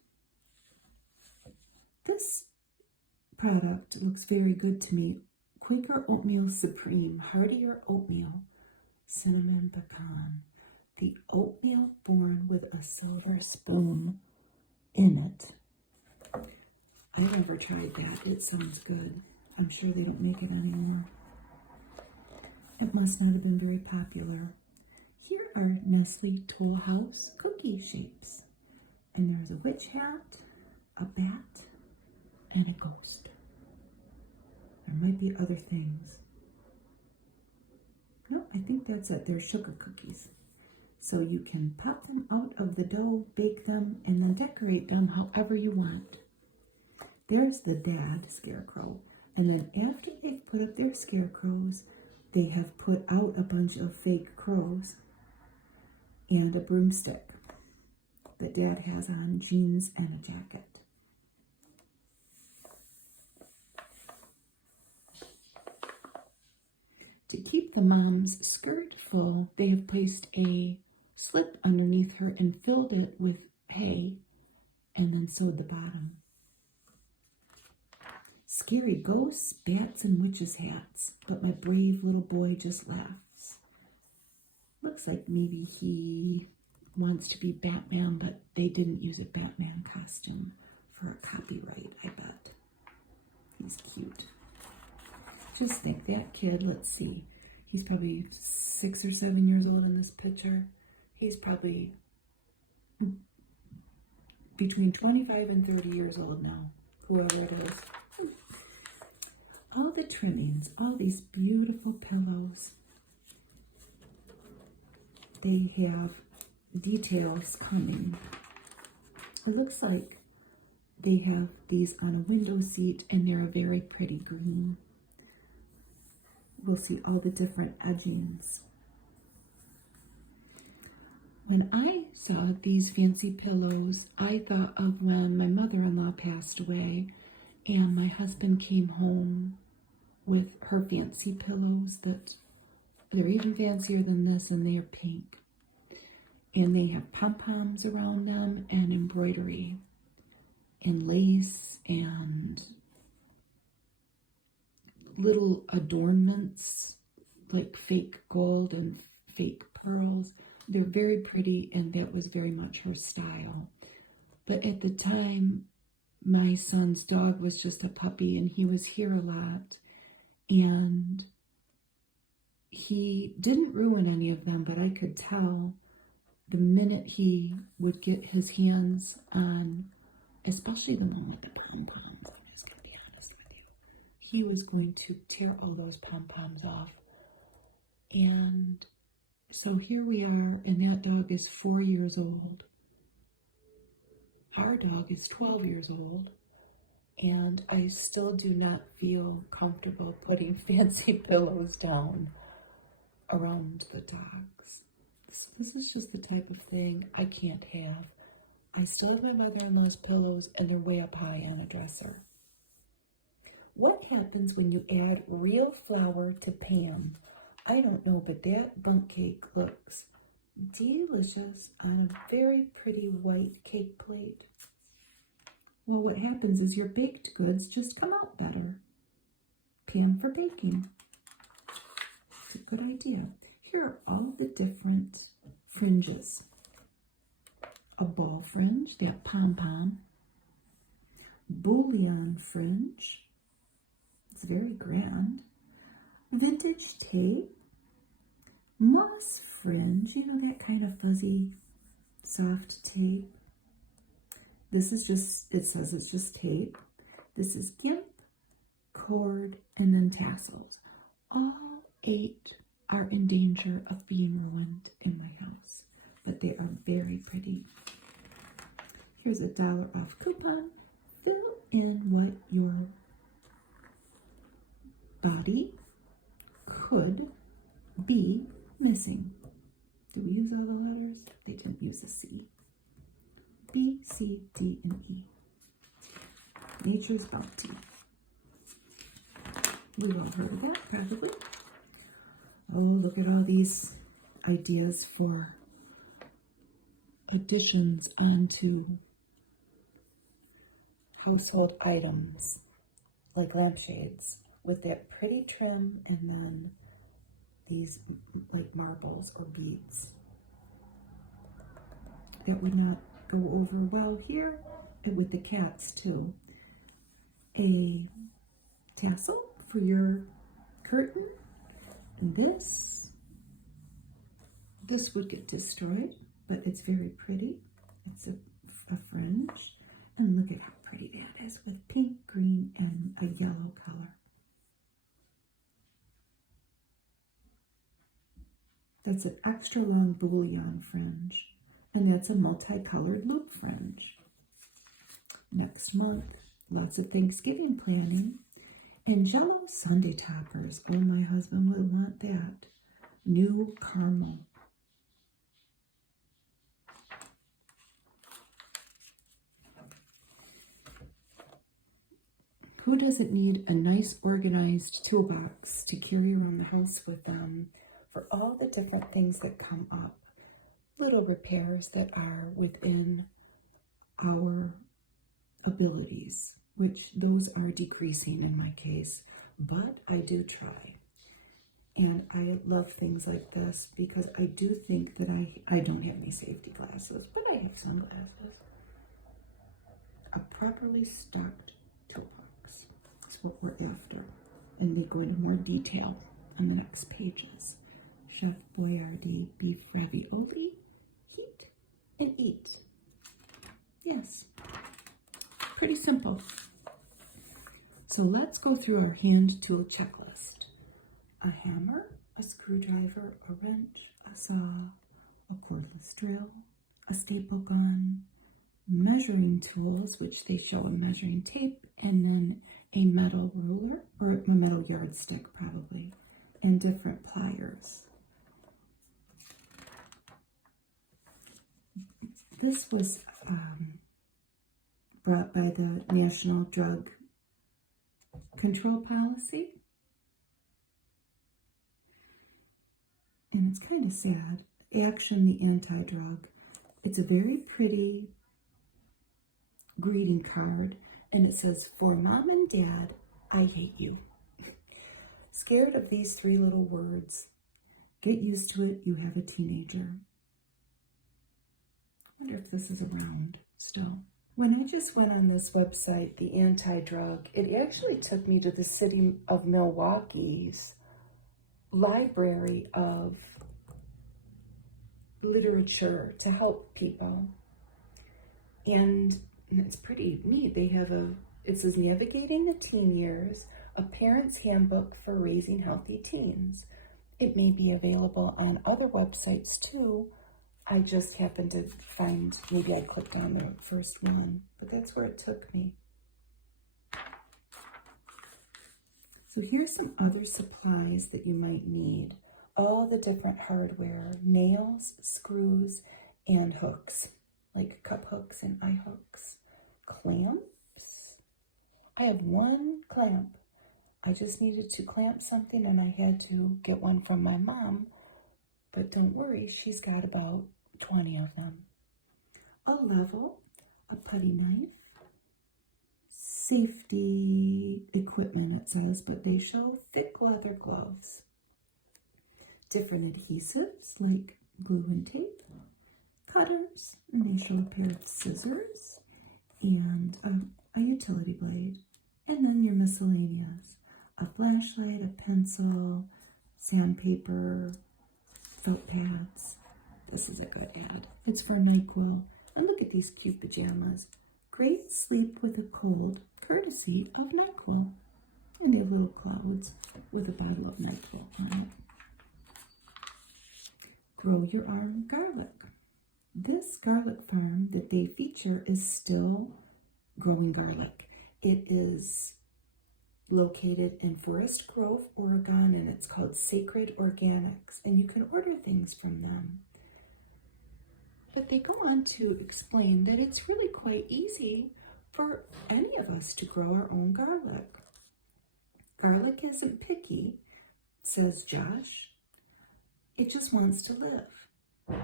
This product looks very good to me. Quaker Oatmeal Supreme, heartier oatmeal, cinnamon pecan. The oatmeal born with a silver spoon in it. I've never tried that. It sounds good. I'm sure they don't make it anymore. It must not have been very popular. Here are Nestle Toll House cookie shapes. And there's a witch hat, a bat, and a ghost. There might be other things. No, I think that's it. They're sugar cookies. So you can pop them out of the dough, bake them, and then decorate them however you want. There's the dad scarecrow. And then after they've put up their scarecrows, they have put out a bunch of fake crows and a broomstick that Dad has on jeans and a jacket. To keep the mom's skirt full, they have placed a slip underneath her and filled it with hay and then sewed the bottom. Scary ghosts, bats, and witches' hats, but my brave little boy just laughs. Looks like maybe he wants to be Batman, but they didn't use a Batman costume for a copyright, I bet. He's cute. Just think, that kid, let's see, he's probably 6 or 7 years old in this picture. He's probably between 25 and 30 years old now, whoever it is. All the trimmings, all these beautiful pillows. They have details coming. It looks like they have these on a window seat and they're a very pretty green. We'll see all the different edgings. When I saw these fancy pillows, I thought of when my mother-in-law passed away and my husband came home with her fancy pillows that they're even fancier than this, and they are pink. And they have pom-poms around them and embroidery and lace and little adornments like fake gold and fake pearls. They're very pretty, and that was very much her style. But at the time, my son's dog was just a puppy, and he was here a lot. And he didn't ruin any of them, but I could tell the minute he would get his hands on, especially the one with the pom-poms, I'm just going to be honest with you, he was going to tear all those pom-poms off. And so here we are, and that dog is 4 years old. Our dog is 12 years old. And I still do not feel comfortable putting fancy pillows down around the dogs. This is just the type of thing I can't have. I still have my mother-in-law's pillows, and they're way up high on a dresser. What happens when you add real flour to Pam? I don't know, but that bundt cake looks delicious on a very pretty white cake plate. Well, what happens is your baked goods just come out better. Pan for baking. It's a good idea. Here are all the different fringes. A ball fringe, that pom-pom. Bullion fringe. It's very grand. Vintage tape. Moss fringe, you know, that kind of fuzzy, soft tape. This is just, it says it's just tape. This is gimp, cord, and then tassels. All 8 are in danger of being ruined in my house, but they are very pretty. Here's a $1 off coupon. Fill in what your body could be missing. Did we use all the letters? They didn't use a C. B, C, D, and E. Nature's Bounty. We've all heard of that, probably. Oh, look at all these ideas for additions onto household items, like lampshades, with that pretty trim and then these like marbles or beads. That would not go over well here, and with the cats too. A tassel for your curtain. And this would get destroyed, but it's very pretty. It's a fringe, and look at how pretty that is with pink, green, and a yellow color. That's an extra long bullion fringe. And that's a multicolored loop fringe. Next month, lots of Thanksgiving planning. And Jello Sunday toppers. Oh, my husband would want that. New caramel. Who doesn't need a nice organized toolbox to carry around the house with them for all the different things that come up? Little repairs that are within our abilities, which those are decreasing in my case, but I do try. And I love things like this because I do think that I don't have any safety glasses, but I have sunglasses. A properly stocked toolbox. That's what we're after. And we go into more detail on the next pages. Chef Boyardee beef ravioli, heat and eat. Yes, pretty simple. So let's go through our hand tool checklist. A hammer, a screwdriver, a wrench, a saw, a cordless drill, a staple gun, measuring tools, which they show in measuring tape, and then a metal ruler, or a metal yardstick probably, and different pliers. This was brought by the National Drug Control Policy. And it's kind of sad. Action, the anti-drug. It's a very pretty greeting card, and it says, "For Mom and Dad, I hate you." Scared of these 3 little words? Get used to it, you have a teenager. I wonder if this is around still. When I just went on this website, the anti-drug, it actually took me to the city of Milwaukee's library of literature to help people. And it's pretty neat. They have it says Navigating the Teen Years, a Parent's Handbook for Raising Healthy Teens. It may be available on other websites too. I just happened to find, maybe I clicked on the first one, but that's where it took me. So here's some other supplies that you might need. All the different hardware, nails, screws, and hooks, like cup hooks and eye hooks. Clamps. I have 1 clamp. I just needed to clamp something and I had to get one from my mom. But don't worry, she's got about 20 of them. A level, a putty knife, safety equipment it says, but they show thick leather gloves. Different adhesives like glue and tape, cutters, and they show a pair of scissors and a utility blade. And then your miscellaneous, a flashlight, a pencil, sandpaper, felt pads. This is a good ad. It's for NyQuil. And look at these cute pajamas. Great sleep with a cold, courtesy of NyQuil. And they have little clouds with a bottle of NyQuil on it. Grow your own garlic. This garlic farm that they feature is still growing garlic. It is located in Forest Grove, Oregon, and it's called Sacred Organics, and you can order things from them. But they go on to explain that it's really quite easy for any of us to grow our own garlic. Garlic isn't picky, says Josh. It just wants to live.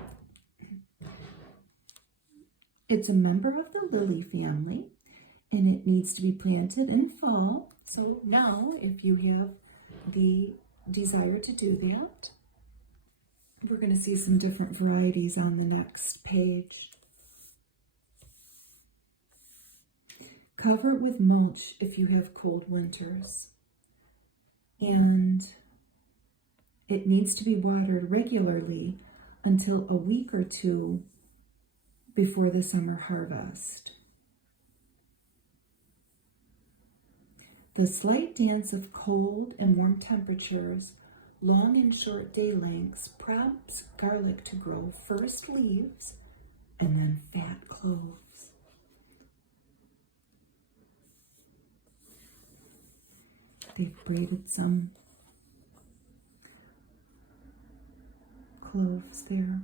It's a member of the lily family, and it needs to be planted in fall. So now, if you have the desire to do that, we're going to see some different varieties on the next page. Cover it with mulch if you have cold winters. And it needs to be watered regularly until a week or 2 before the summer harvest. The slight dance of cold and warm temperatures Long and short day lengths prompts garlic to grow first leaves and then fat cloves. They've braided some cloves there.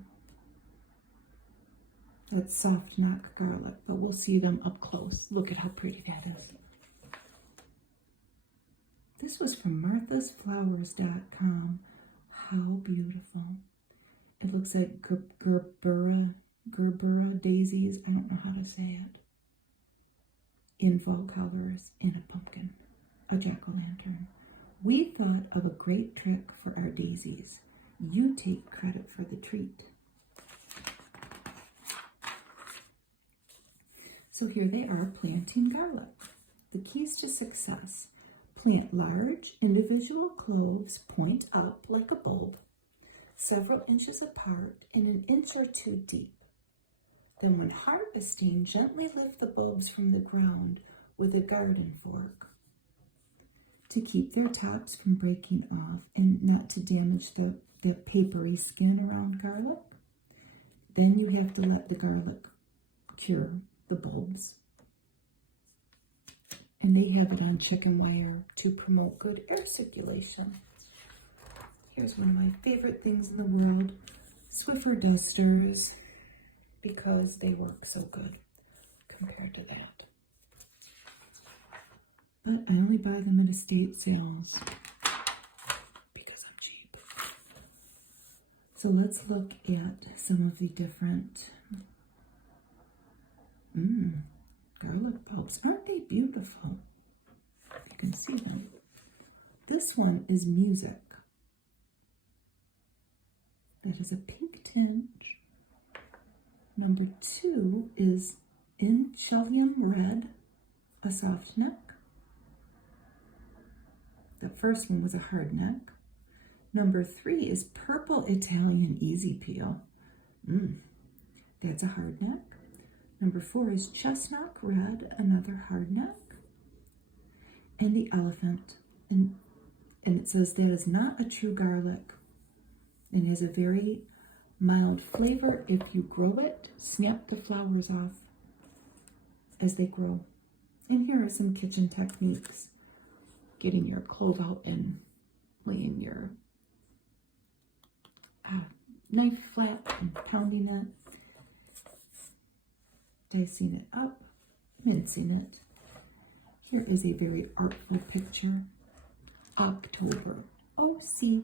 That's soft knock garlic, but we'll see them up close. Look at how pretty that is. This was from marthasflowers.com. How beautiful. It looks like gerbera daisies. I don't know how to say it. In fall colors, in a pumpkin, a jack-o'-lantern. We thought of a great trick for our daisies. You take credit for the treat. So here they are planting garlic. The keys to success. Plant large individual cloves point up like a bulb, several inches apart and an inch or two deep. Then when harvesting, gently lift the bulbs from the ground with a garden fork to keep their tops from breaking off and not to damage the papery skin around garlic. Then you have to let the garlic cure, the bulbs. And they have it on chicken wire to promote good air circulation. Here's one of my favorite things in the world, Swiffer dusters, because they work so good compared to that. But I only buy them at estate sales because I'm cheap. So let's look at some of the different garlic bulbs. Aren't they beautiful? You can see them. This one is music. That is a pink tinge. Number 2 is Inchellium red, a soft neck. The first one was a hard neck. Number 3 is purple Italian easy peel. That's a hard neck. Number 4 is chestnut red, another hard neck. And the elephant. And it says that is not a true garlic. It has a very mild flavor. If you grow it, snap the flowers off as they grow. And here are some kitchen techniques. Getting your clove out and laying your knife flat and pounding it. Dicing it up, mincing it. Here is a very artful picture. October. October.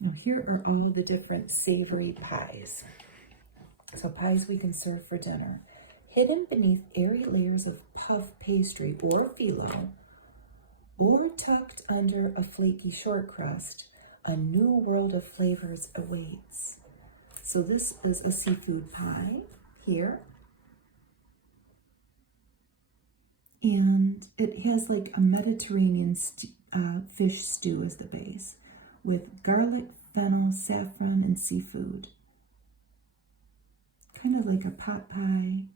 Now here are all the different savory pies. So pies we can serve for dinner. Hidden beneath airy layers of puff pastry or phyllo, or tucked under a flaky short crust, a new world of flavors awaits. So this is a seafood pie here. And it has like a Mediterranean fish stew as the base, with garlic, fennel, saffron, and seafood. Kind of like a pot pie.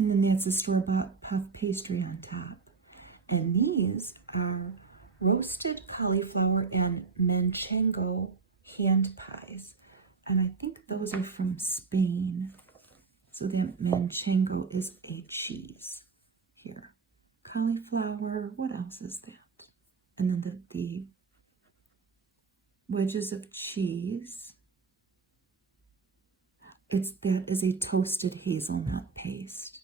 And then that's a store-bought puff pastry on top. And these are roasted cauliflower and manchego hand pies. And I think those are from Spain. So the manchego is a cheese here. Cauliflower, what else is that? And then the wedges of cheese. That is a toasted hazelnut paste.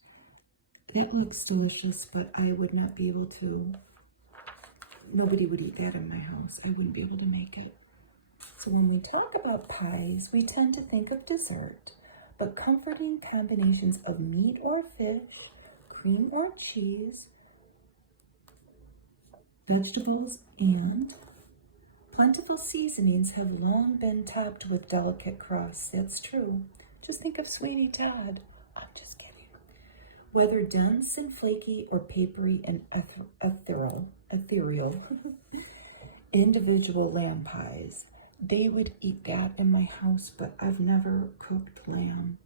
That looks delicious, but I would not be able to, nobody would eat that in my house. I wouldn't be able to make it. So when we talk about pies, we tend to think of dessert, but comforting combinations of meat or fish, cream or cheese, vegetables, and plentiful seasonings have long been topped with delicate crusts. That's true. Just think of Sweetie Todd. I'm just kidding. Whether dense and flaky or papery and ethereal, individual lamb pies, they would eat that in my house, but I've never cooked lamb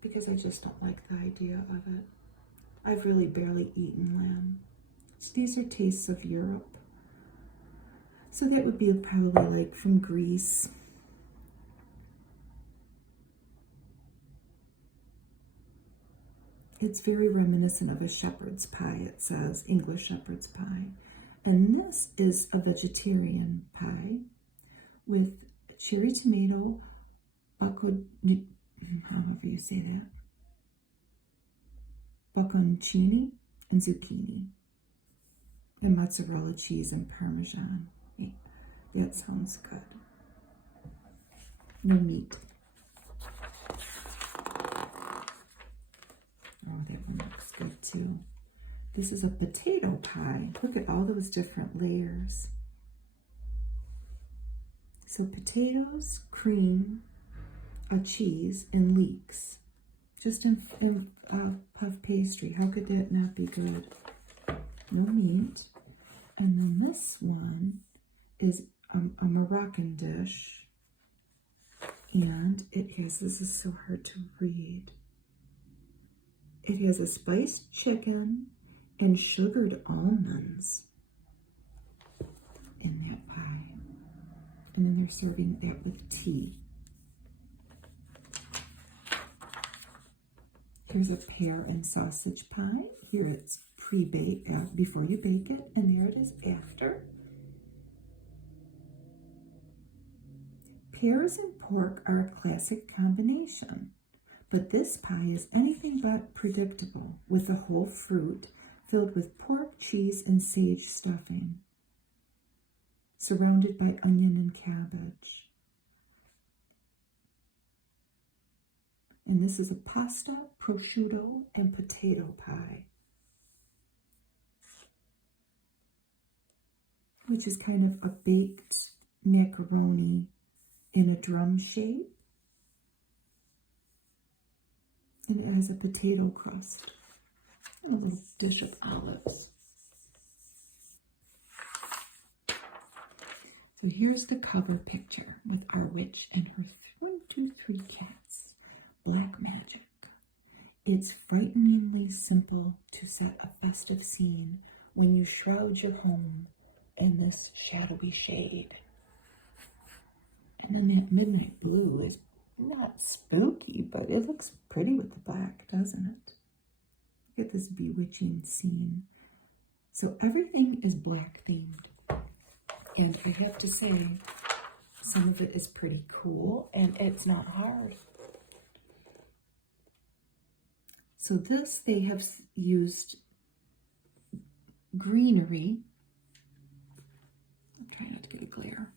because I just don't like the idea of it. I've really barely eaten lamb. So these are tastes of Europe. So that would be probably like from Greece. It's very reminiscent of a shepherd's pie, it says, English shepherd's pie. And this is a vegetarian pie with cherry tomato, however you say that, bocconcini, and zucchini, and mozzarella cheese and parmesan. Yeah, that sounds good. No meat. Oh, that one looks good too. This is a potato pie. Look at all those different layers. So potatoes, cream, a cheese, and leeks. Just in puff pastry. How could that not be good? No meat. And then this one is a Moroccan dish. And it has, this is so hard to read. It has a spiced chicken and sugared almonds in that pie. And then they're serving that with tea. Here's a pear and sausage pie. Here it's pre-baked, before you bake it, and there it is after. Pears and pork are a classic combination, but this pie is anything but predictable, with a whole fruit filled with pork, cheese, and sage stuffing, surrounded by onion and cabbage. And this is a pasta, prosciutto, and potato pie, which is kind of a baked macaroni in a drum shape. And it has a potato crust. A little dish of olives. So here's the cover picture with our witch and her 3 cats. Black magic. It's frighteningly simple to set a festive scene when you shroud your home in this shadowy shade. And then that midnight blue is not spooky, but it looks pretty with the black, doesn't it? Look at this bewitching scene. So everything is black themed. And I have to say, some of it is pretty cool and it's not hard. So this, they have used greenery. I'm trying not to get a glare.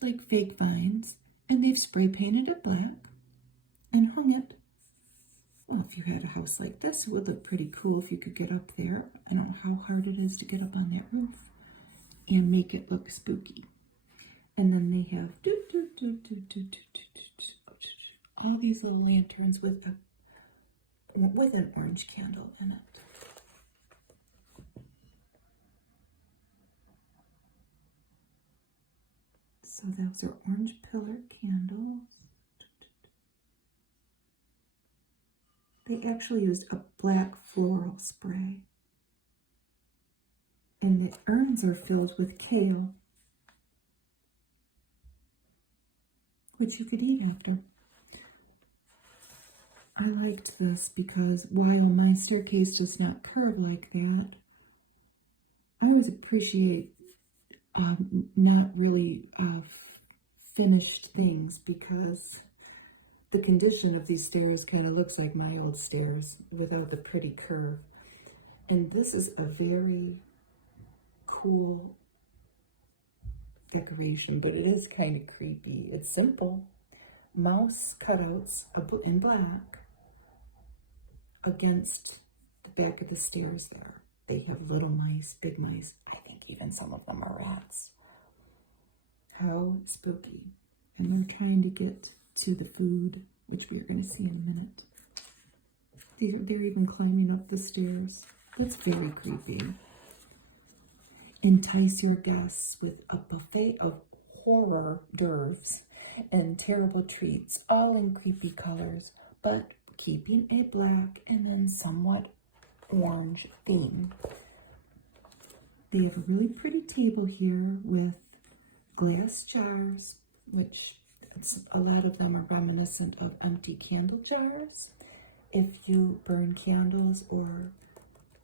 Like fake vines. And they've spray painted it black and hung it. Well, if you had a house like this, it would look pretty cool if you could get up there. I don't know how hard it is to get up on that roof and make it look spooky. And then they have all these little lanterns with an orange candle in it. So those are orange pillar candles. They actually used a black floral spray. And the urns are filled with kale, which you could eat after. I liked this because while my staircase does not curve like that, I always appreciate not really finished things, because the condition of these stairs kind of looks like my old stairs without the pretty curve. And this is a very cool decoration, but it is kind of creepy. It's simple. Mouse cutouts in black against the back of the stairs there. They have little mice, big mice. I think even some of them are rats. How spooky. And we're trying to get to the food, which we're going to see in a minute. They're even climbing up the stairs. That's very creepy. Entice your guests with a buffet of horror d'oeuvres and terrible treats, all in creepy colors, but keeping a black and then somewhat orange theme. They have a really pretty table here with glass jars, which a lot of them are reminiscent of empty candle jars. If you burn candles or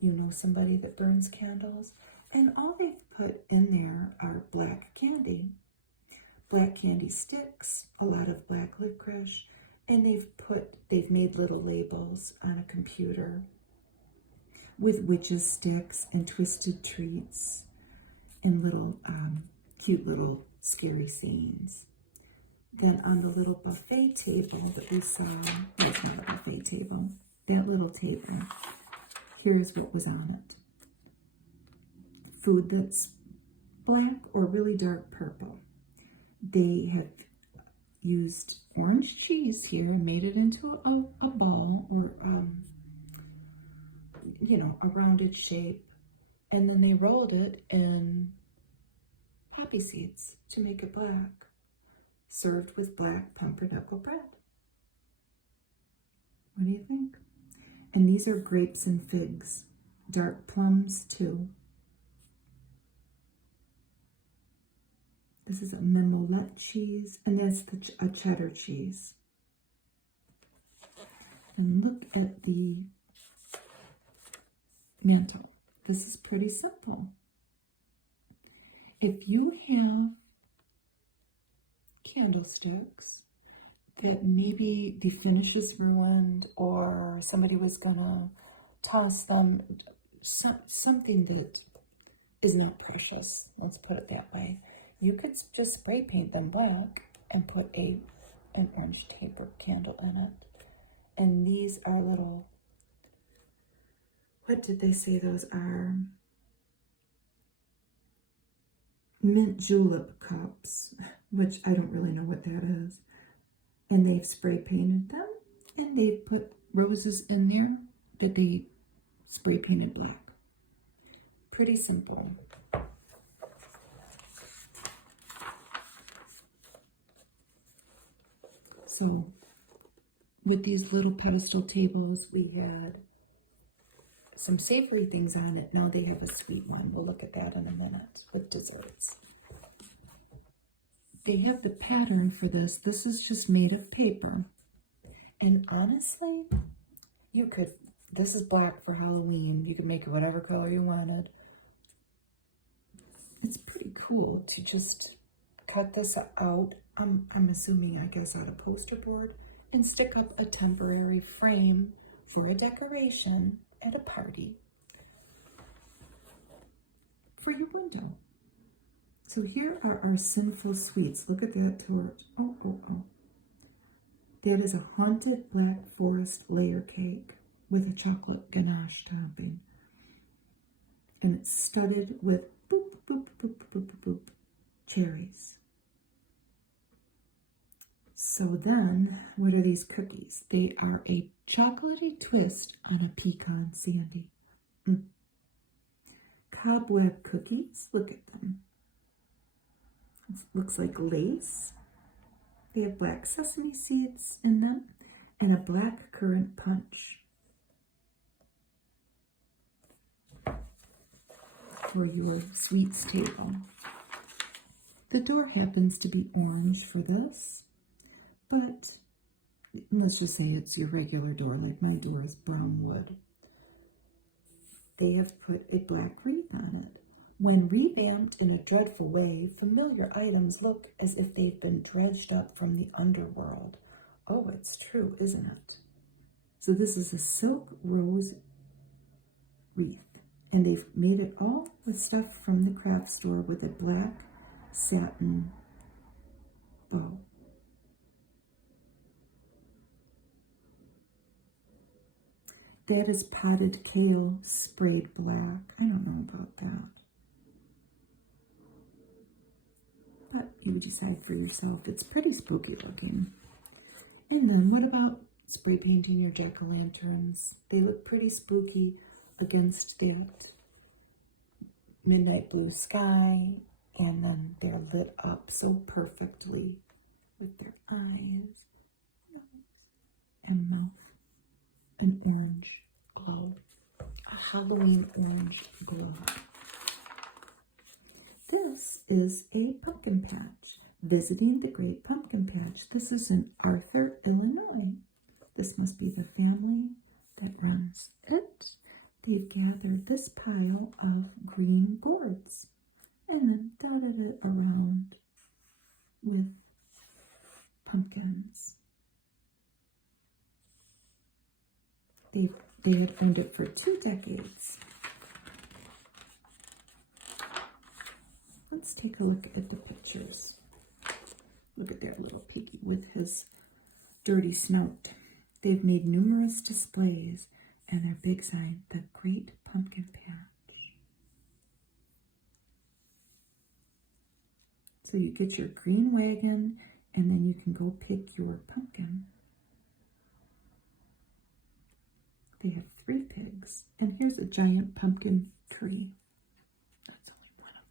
you know somebody that burns candles, and all they've put in there are black candy sticks, a lot of black licorice, and they've made little labels on a computer with witches sticks and twisted treats and little cute little scary scenes. Then on the little buffet table that we saw, that's not a buffet table, that little table, here's what was on it. Food that's black or really dark purple. They have used orange cheese here and made it into a ball or, a rounded shape. And then they rolled it in poppy seeds to make it black, served with black pumpernickel bread. What do you think? And these are grapes and figs, dark plums too. This is a mimolette cheese, and that's a cheddar cheese. And look at the mantle. This is pretty simple. If you have candlesticks that maybe the finish is ruined or somebody was gonna toss them, something that is not precious, let's put it that way, you could just spray paint them black and put an orange taper candle in it. And these are little, what did they say those are? Mint julep cups, which I don't really know what that is. And they've spray painted them, and they've put roses in there that they spray painted black. Pretty simple. So with these little pedestal tables, we had some savory things on it. Now they have a sweet one. We'll look at that in a minute with desserts. They have the pattern for this. This is just made of paper. And honestly, this is black for Halloween. You could make it whatever color you wanted. It's pretty cool to just cut this out. I'm assuming, I guess, out of poster board and stick up a temporary frame for a decoration at a party for your window. So here are our sinful sweets. Look at that torch. Oh. That is a haunted black forest layer cake with a chocolate ganache topping. And it's studded with boop, boop, boop, boop, boop, boop, cherries. So then, what are these cookies? They are a chocolatey twist on a pecan sandy. Cobweb cookies, look at them. It looks like lace. They have black sesame seeds in them and a black currant punch for your sweets table. The door happens to be orange for this, but let's just say it's your regular door, like my door is brown wood. They have put a black wreath on it. When revamped in a dreadful way, familiar items look as if they've been dredged up from the underworld. Oh, it's true, isn't it? So this is a silk rose wreath, and they've made it all with stuff from the craft store with a black satin bow. That is potted kale sprayed black. I don't know about that. But you decide for yourself. It's pretty spooky looking. And then what about spray painting your jack-o'-lanterns? They look pretty spooky against that midnight blue sky And then they're lit up so perfectly with their eyes, nose, and mouth. An orange glow, a Halloween orange glow. This is a pumpkin patch, visiting the Great Pumpkin Patch. This is in Arthur, Illinois. This must be the family that runs it. They've gathered this pile of green gourds and then dotted it around with pumpkins. They had owned it for 2 decades. Let's take a look at the pictures. Look at that little piggy with his dirty snout. They've made numerous displays and a big sign, the Great Pumpkin Patch. So you get your green wagon and then you can go pick your pumpkin. They have 3 pigs, and here's a giant pumpkin tree. That's only one of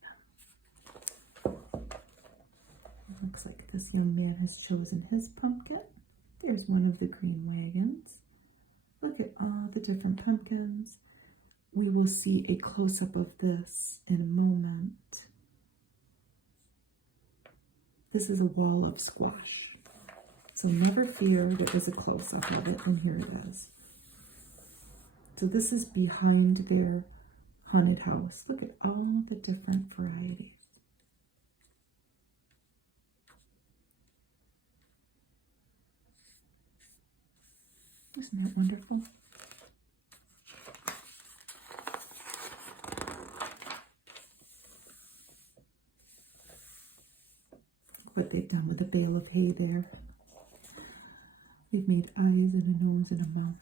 them. It looks like this young man has chosen his pumpkin. There's one of the green wagons. Look at all the different pumpkins. We will see a close-up of this in a moment. This is a wall of squash. So never fear, there is a close-up of it, and here it is. So this is behind their haunted house. Look at all the different varieties. Isn't that wonderful? What they've done with a bale of hay there. They've made eyes and a nose and a mouth.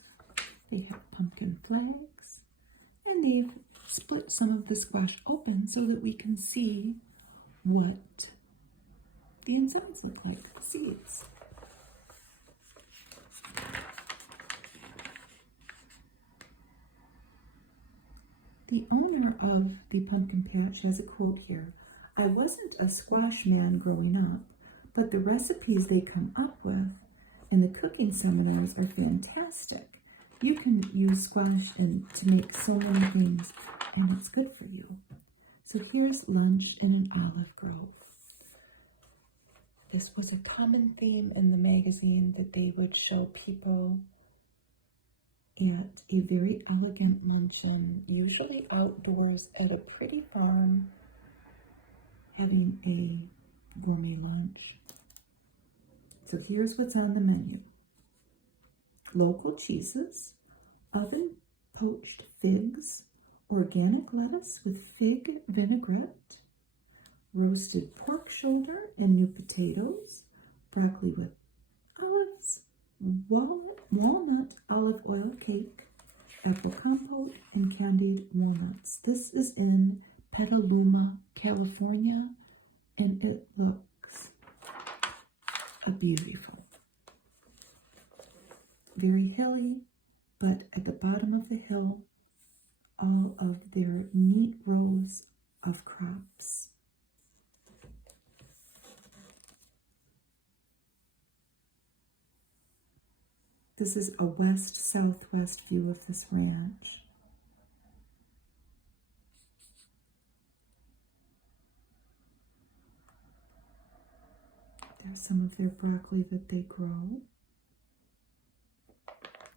They have pumpkin flags, and they've split some of the squash open so that we can see what the insides look like, the seeds. The owner of the pumpkin patch has a quote here. "I wasn't a squash man growing up, but the recipes they come up with in the cooking seminars are fantastic. You can use squash to make so many things, and it's good for you." So here's lunch in an olive grove. This was a common theme in the magazine that they would show people at a very elegant luncheon, usually outdoors at a pretty farm, having a gourmet lunch. So here's what's on the menu. Local cheeses, oven poached figs, organic lettuce with fig vinaigrette, roasted pork shoulder and new potatoes, broccoli with olives, walnut olive oil cake, apple compote, and candied walnuts. This is in Petaluma, California, and it looks beautiful. Very hilly, but at the bottom of the hill, all of their neat rows of crops. This is a west-southwest view of this ranch. There's some of their broccoli that they grow,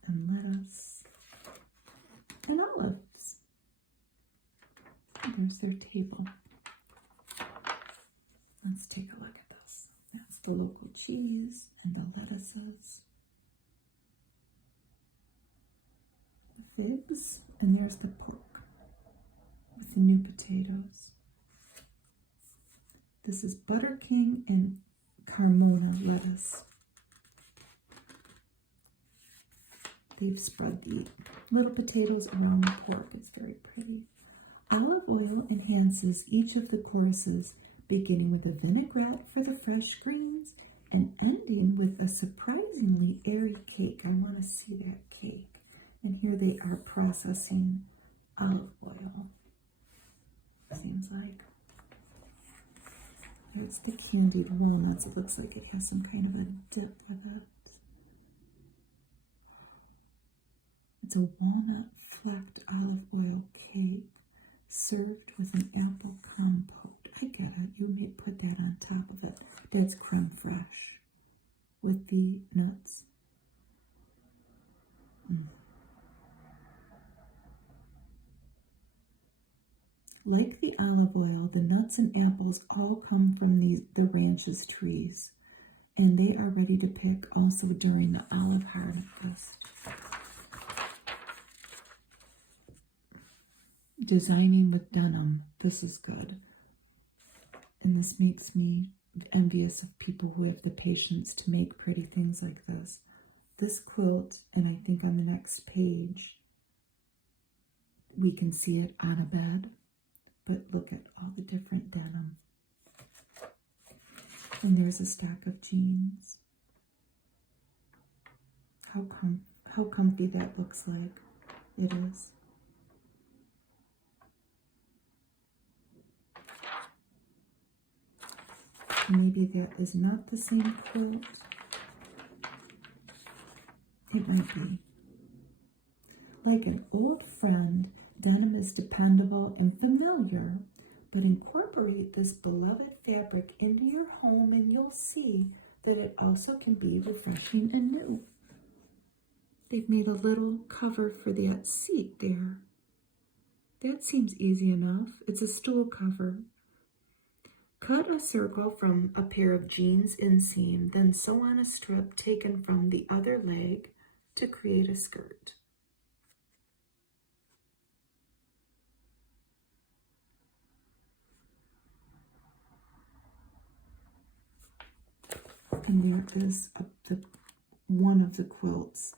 and lettuce, and olives. And there's their table. Let's take a look at this. That's the local cheese and the lettuces. The figs, and there's the pork with the new potatoes. This is Butter King and Carmona lettuce. They've spread the little potatoes around the pork. It's very pretty. Olive oil enhances each of the courses, beginning with a vinaigrette for the fresh greens and ending with a surprisingly airy cake. I want to see that cake. And here they are processing olive oil, seems like. That's the candied walnuts. It looks like it has some kind of a dip of it. It's a walnut flecked olive oil cake served with an apple compote. I get it. You may put that on top of it. That's creme fraiche with the nuts. Like the olive oil, the nuts and apples all come from the ranch's trees, and they are ready to pick also during the olive harvest. Designing with denim. This is good. And this makes me envious of people who have the patience to make pretty things like this. This quilt, and I think on the next page, we can see it on a bed. But look at all the different denim. And there's a stack of jeans. How comfy that looks like. It is. Maybe that is not the same quilt. It might be. Like an old friend, denim is dependable and familiar, but incorporate this beloved fabric into your home and you'll see that it also can be refreshing and new. They've made a little cover for that seat there. That seems easy enough. It's a stool cover. Cut a circle from a pair of jeans inseam, then sew on a strip taken from the other leg to create a skirt. And there is one of the quilts.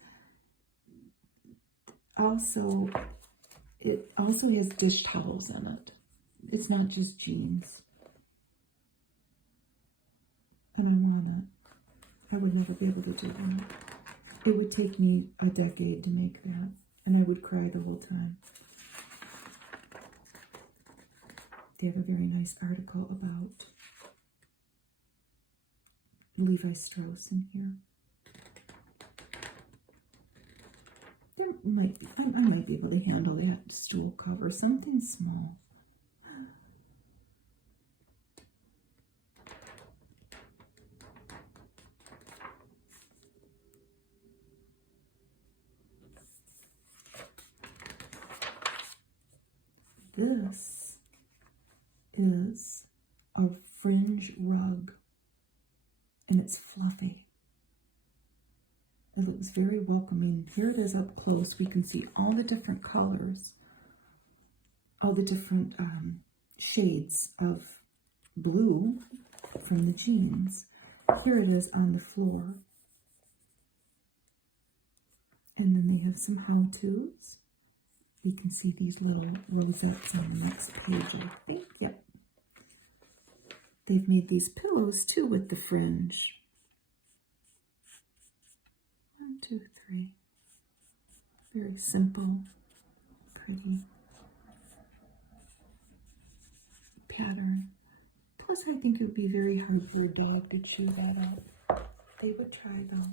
It also has dish towels in it. It's not just jeans. And I want it. I would never be able to do that. It would take me a decade to make that, and I would cry the whole time. They have a very nice article about Levi Strauss in here. There might be, I might be able to handle that stool cover, something small. This is a fringe rug, and it's fluffy. It looks very welcoming. Here it is up close. We can see all the different colors, all the different shades of blue from the jeans. Here it is on the floor. And then they have some how-tos. We can see these little rosettes on the next page, I think. Yep. They've made these pillows too with the fringe. 1, 2, 3. Very simple, pretty pattern. Plus, I think it would be very hard for your dog to chew that up. They would try though.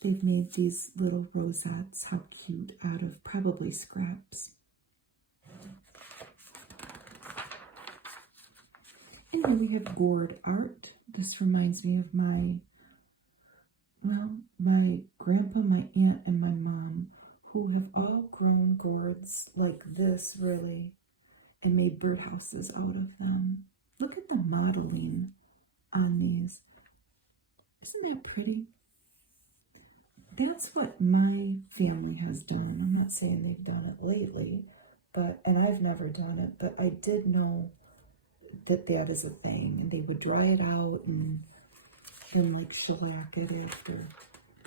They've made these little rosettes, how cute, out of probably scraps. And then we have gourd art. This reminds me of my grandpa, my aunt, and my mom, who have all grown gourds like this, really, and made birdhouses out of them. Look at the modeling on these. Isn't that pretty? That's what my family has done. I'm not saying they've done it lately, and I've never done it, but I did know that is a thing, and they would dry it out and like shellac it after,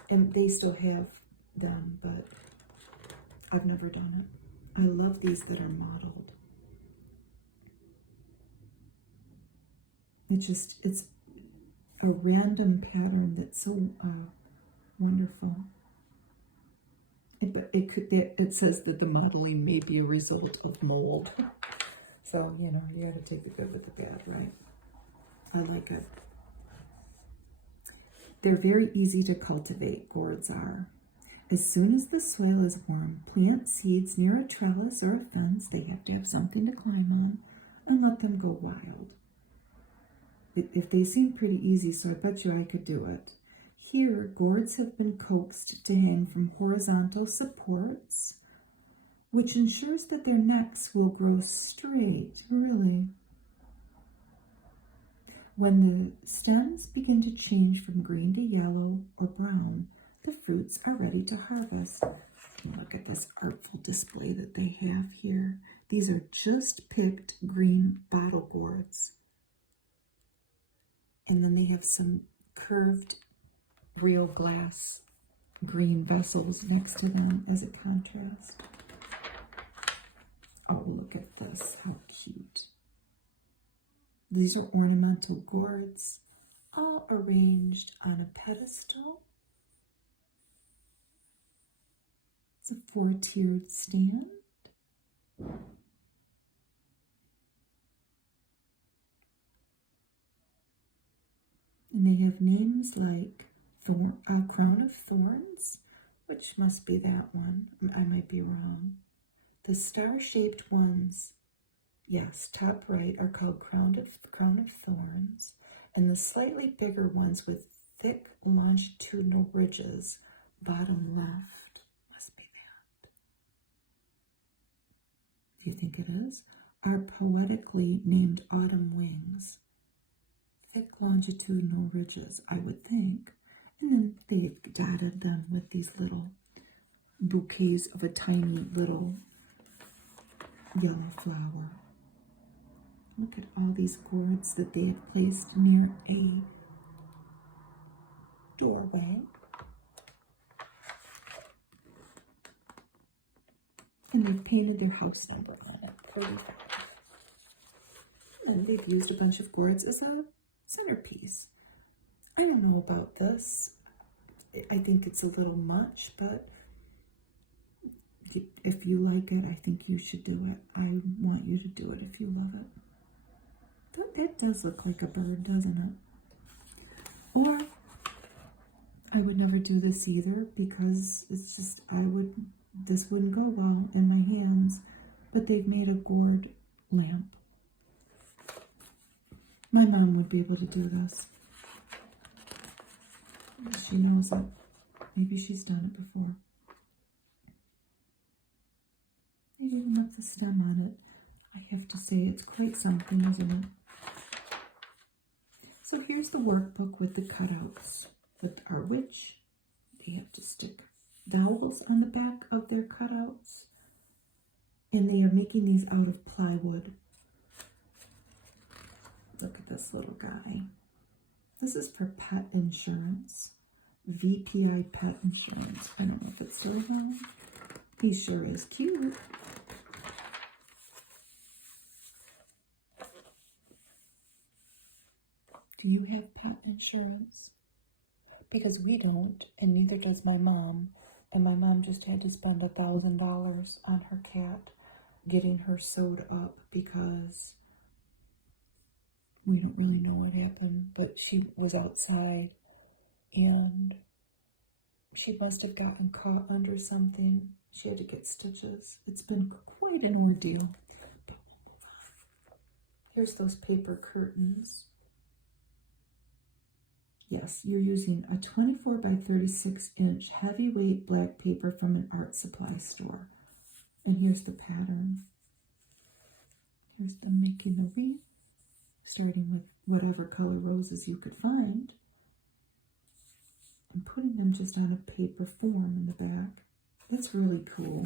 and they still have them, but I've never done it. I love these that are modeled. It's a random pattern that's so wonderful. It says that the modeling may be a result of mold. So, you got to take the good with the bad, right? I like it. They're very easy to cultivate, gourds are. As soon as the soil is warm, plant seeds near a trellis or a fence. They have to have something to climb on, and let them go wild. If they seem pretty easy, so I bet you I could do it. Here, gourds have been coaxed to hang from horizontal supports, which ensures that their necks will grow straight, really. When the stems begin to change from green to yellow or brown, the fruits are ready to harvest. Look at this artful display that they have here. These are just picked green bottle gourds. And then they have some curved real glass green vessels next to them as a contrast. Oh, look at this, how cute. These are ornamental gourds, all arranged on a pedestal. It's a 4-tiered stand. And they have names like Crown of Thorns, which must be that one. I might be wrong. The star-shaped ones, yes, top right, are called Crown of Thorns, and the slightly bigger ones with thick longitudinal ridges, bottom left, must be that. Do you think it is? Are poetically named Autumn Wings. Thick longitudinal ridges, I would think. And then they've dotted them with these little bouquets of a tiny little yellow flower. Look at all these gourds that they have placed near a doorway. And they've painted their house number on it, 45. And they've used a bunch of gourds as a centerpiece. I don't know about this. I think it's a little much, but if you like it, I think you should do it. I want you to do it if you love it. That does look like a bird, doesn't it? Or I would never do this either because it's just, this wouldn't go well in my hands, but they've made a gourd lamp. My mom would be able to do this. She knows it. Maybe she's done it before. They didn't have the stem on it. I have to say it's quite something, isn't it? So here's the workbook with the cutouts with our witch. They have to stick dowels on the back of their cutouts. And they are making these out of plywood. Look at this little guy. This is for pet insurance. VPI pet insurance. I don't know if it's still around. He sure is cute. Do you have pet insurance? Because we don't, and neither does my mom. And my mom just had to spend $1,000 on her cat, getting her sewed up because we don't really know what happened, but she was outside and she must have gotten caught under something. She had to get stitches. It's been quite an ordeal. But we'll move on. Here's those paper curtains. Yes, you're using a 24 by 36 inch heavyweight black paper from an art supply store. And here's the pattern. Here's them making the wreath, starting with whatever color roses you could find, and putting them just on a paper form in the back. That's really cool.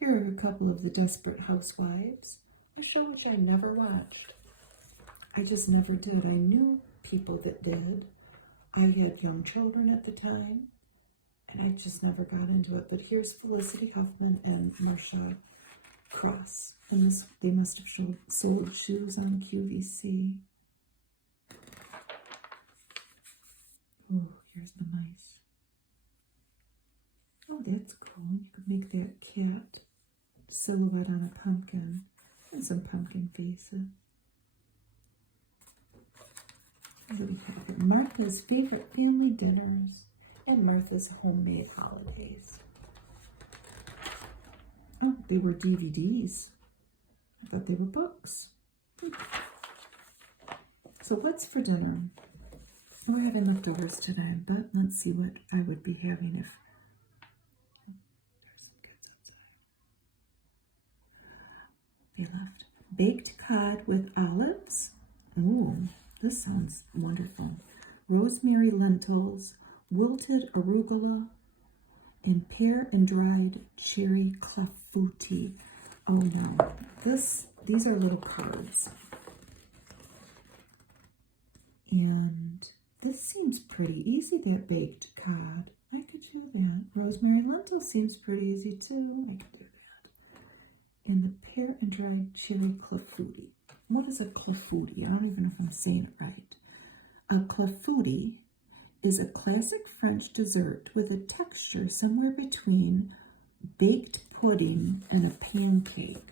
Here are a couple of the Desperate Housewives, a show which I never watched. I just never did. I knew people that did. I had young children at the time, and I just never got into it. But here's Felicity Huffman and Marsha Cross. And they must have sold shoes on QVC. Oh, here's the mice. Oh, that's cool. You could make that cat silhouette on a pumpkin and some pumpkin faces. What do we have here? Martha's favorite family dinners and Martha's homemade holidays. Oh, they were DVDs. I thought they were books. So what's for dinner? We're having leftovers today, but let's see what I would be having if there's some kids outside. They left. Baked cod with olives. Ooh, this sounds wonderful. Rosemary lentils, wilted arugula, and pear and dried cherry clafouti. Oh no, these are little cards. And this seems pretty easy, that baked cod. I could do that. Rosemary lentil seems pretty easy too. I could do that. And the pear and dried cherry clafouti. What is a clafouti? I don't even know if I'm saying it right. A clafouti is a classic French dessert with a texture somewhere between baked pudding and a pancake.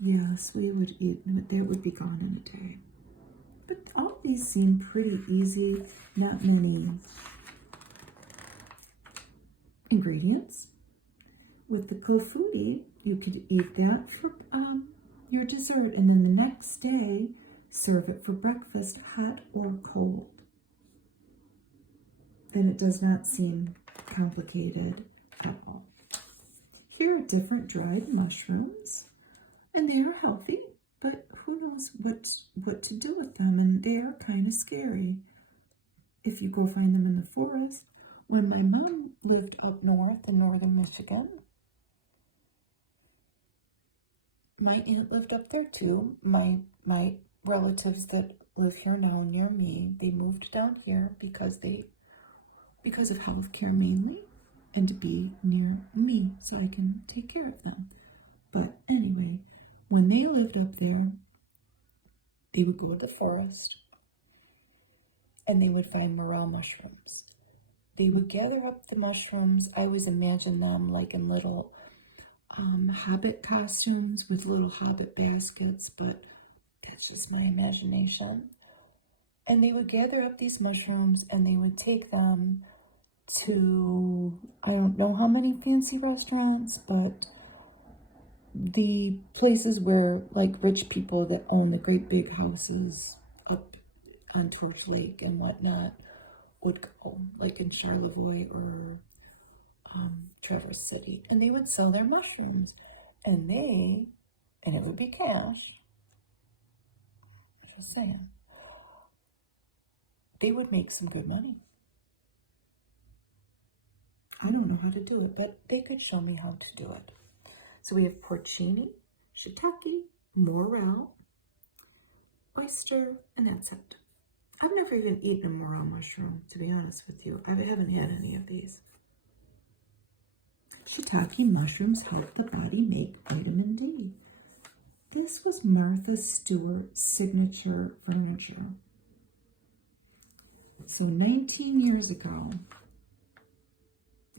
Yes, we would eat, that would be gone in a day. But all these seem pretty easy, not many ingredients. With the clafouti, you could eat that for your dessert, and then the next day, serve it for breakfast, hot or cold. And it does not seem complicated at all. Here are different dried mushrooms, and they are healthy, but who knows what to do with them, and they are kind of scary if you go find them in the forest. When my mom lived up north in northern Michigan, my aunt lived up there too. My relatives that live here now near me, they moved down here because of health care mainly, and to be near me so I can take care of them. But anyway, when they lived up there, they would go to the forest and they would find morel mushrooms. They would gather up the mushrooms. I always imagine them like in little hobbit costumes with little hobbit baskets, but that's just my imagination. And they would gather up these mushrooms and they would take them to, I don't know how many fancy restaurants, but the places where like rich people that own the great big houses up on Torch Lake and whatnot would go, like in Charlevoix or Traverse City, and they would sell their mushrooms, and it would be cash. I'm just saying, they would make some good money. I don't know how to do it, but they could show me how to do it. So we have porcini, shiitake, morel, oyster, and that's it. I've never even eaten a morel mushroom, to be honest with you. I haven't had any of these. Shiitake mushrooms help the body make vitamin D. This was Martha Stewart's signature furniture. So 19 years ago,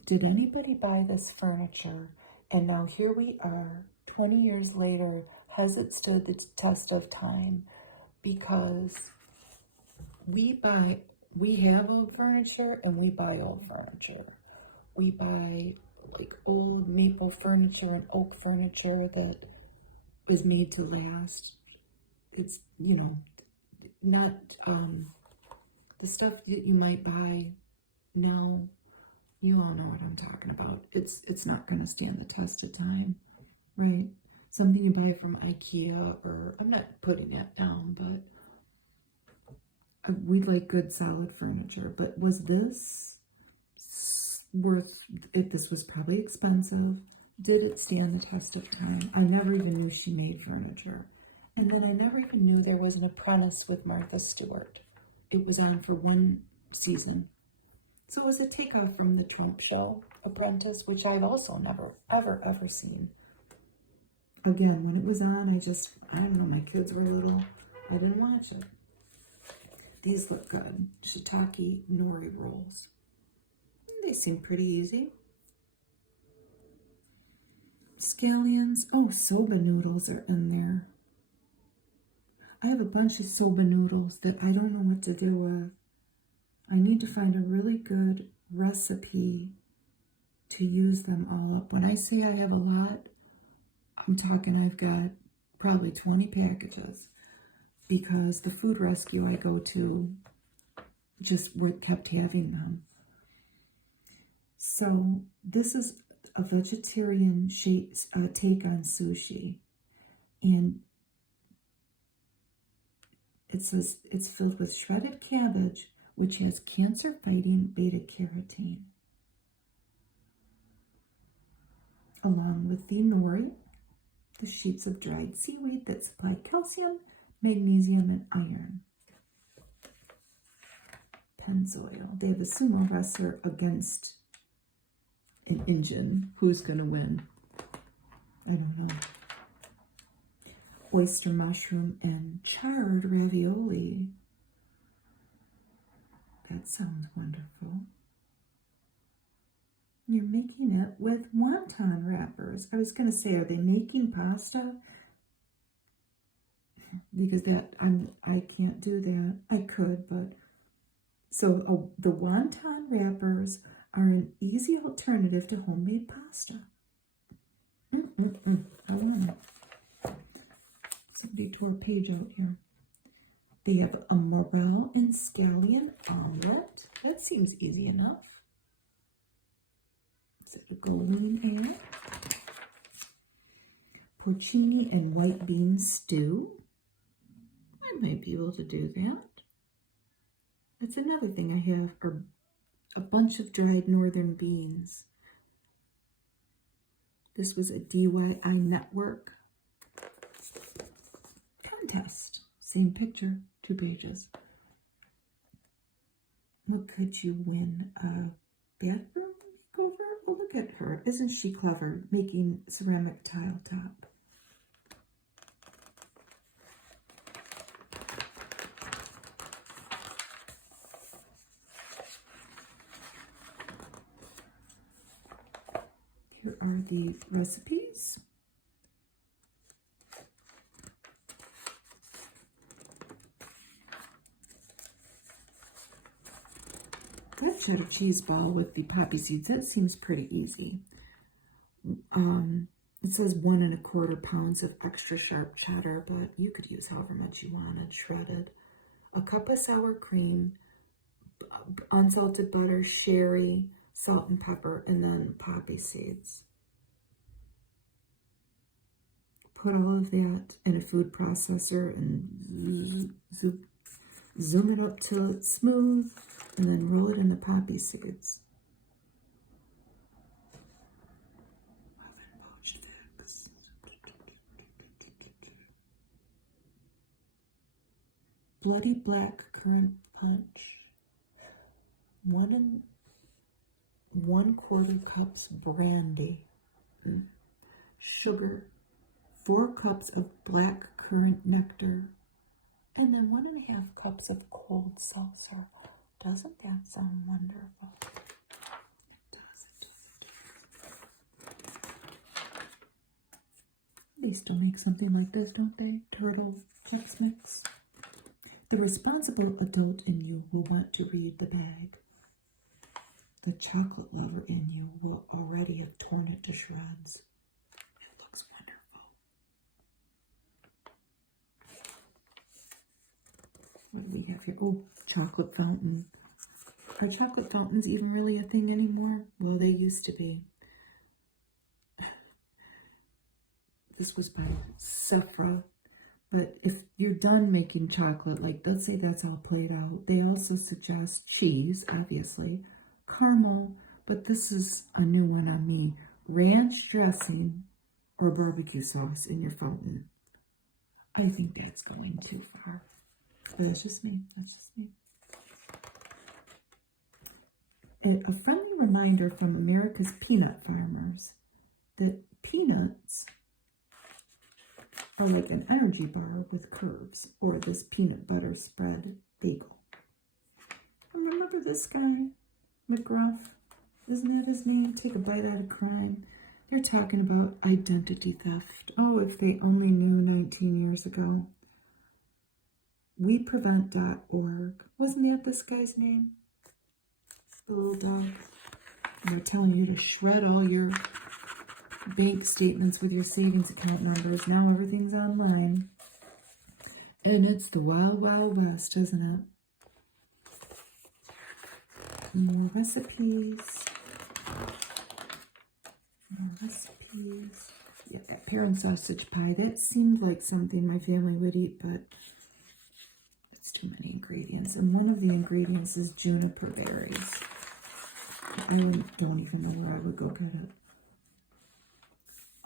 did anybody buy this furniture? And now here we are, 20 years later, has it stood the test of time? Because we have old furniture and we buy old furniture. We buy like old maple furniture and oak furniture that was made to last. It's, not the stuff that you might buy now. You all know what I'm talking about. It's not going to stand the test of time, right? Something you buy from IKEA, or I'm not putting that down, but we like good solid furniture. But was this worth it? This was probably expensive. Did it stand the test of time? I never even knew she made furniture. And then I never even knew there was an Apprentice with Martha Stewart. It was on for one season. So it was a takeoff from the Trump show, Apprentice, which I've also never, ever seen. Again, when it was on, I don't know, my kids were little. I didn't watch it. These look good. Shiitake nori rolls. They seem pretty easy. Scallions. Oh, soba noodles are in there. I have a bunch of soba noodles that I don't know what to do with. I need to find a really good recipe to use them all up. When I say I have a lot, I'm talking I've got probably 20 packages, because the food rescue I go to just kept having them. So this is a vegetarian take on sushi, and it says it's filled with shredded cabbage, which has cancer-fighting beta-carotene, along with the nori, the sheets of dried seaweed that supply calcium, magnesium, and iron. Pennzoil. They have a sumo wrestler against an Indian. Who's going to win? I don't know. Oyster mushroom and charred ravioli. That sounds wonderful. You're making it with wonton wrappers. I was going to say, are they making pasta? Because I can't do that. I could, but so the wonton wrappers are an easy alternative to homemade pasta. I want it. Somebody tore a page out here. They have a morel and scallion omelet. That seems easy enough. Is it a golden egg? Porcini and white bean stew. I might be able to do that. That's another thing I have, are a bunch of dried northern beans. This was a DIY network contest. Same picture, 2 pages. What could you win? A bathroom makeover? Oh, look at her. Isn't she clever, making ceramic tile top? Here are the recipes. That cheddar cheese ball with the poppy seeds, that seems pretty easy. It says 1 1/4 pounds of extra sharp cheddar, but you could use however much you wanted, shredded. A cup of sour cream, unsalted butter, sherry, salt and pepper, and then poppy seeds. Put all of that in a food processor and zoom it up till it's smooth, and then roll it in the poppy seeds. Bloody black currant punch. 1 1/4 cups brandy. Sugar. 4 cups of black currant nectar. And then 1 1/2 cups of cold seltzer. Doesn't that sound wonderful? It does. They still make something like this, don't they? Turtle Chex Mix. The responsible adult in you will want to read the bag. The chocolate lover in you will already have torn it to shreds. It looks wonderful. What do we have here? Oh, chocolate fountain. Are chocolate fountains even really a thing anymore? Well, they used to be. This was by Savory. But if you're done making chocolate, like let's say that's all played out, they also suggest cheese, obviously, caramel, but this is a new one on me, ranch dressing or barbecue sauce in your fountain. I think that's going too far. But that's just me. A friendly reminder from America's peanut farmers that peanuts are like an energy bar with curves, or this peanut butter spread bagel. Remember this guy, McGruff? Isn't that his name? Take a bite out of crime. They're talking about identity theft. Oh, if they only knew 19 years ago. weprevent.org. Wasn't that this guy's name? The little dog. They're telling you to shred all your bank statements with your savings account numbers. Now everything's online. And it's the wild, wild west, isn't it? More recipes. More recipes. Yeah, that parent sausage pie. That seemed like something my family would eat, but it's too many ingredients. And one of the ingredients is juniper berries. I don't even know where I would go get it.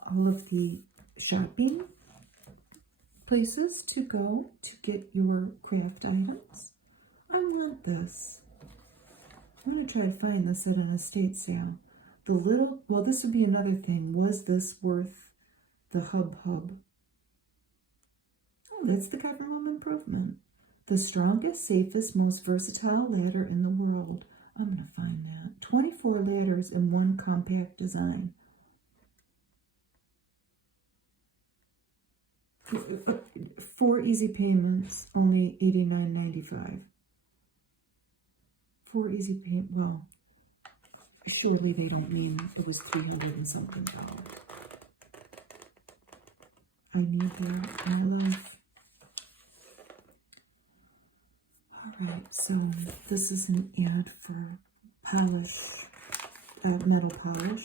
All of the shopping places to go to get your craft items. I want this. I'm going to try to find this at an estate sale. The little, well, this would be another thing. Was this worth the hub? Oh, that's the Government Home Improvement. The strongest, safest, most versatile ladder in the world. I'm going to find that. 24 ladders in one compact design. 4 easy payments, only $89.95. 4 easy payments, well, surely they don't mean it was 300 and something dollars. I need that in my life. Alright, so this is an ad for polish, metal polish.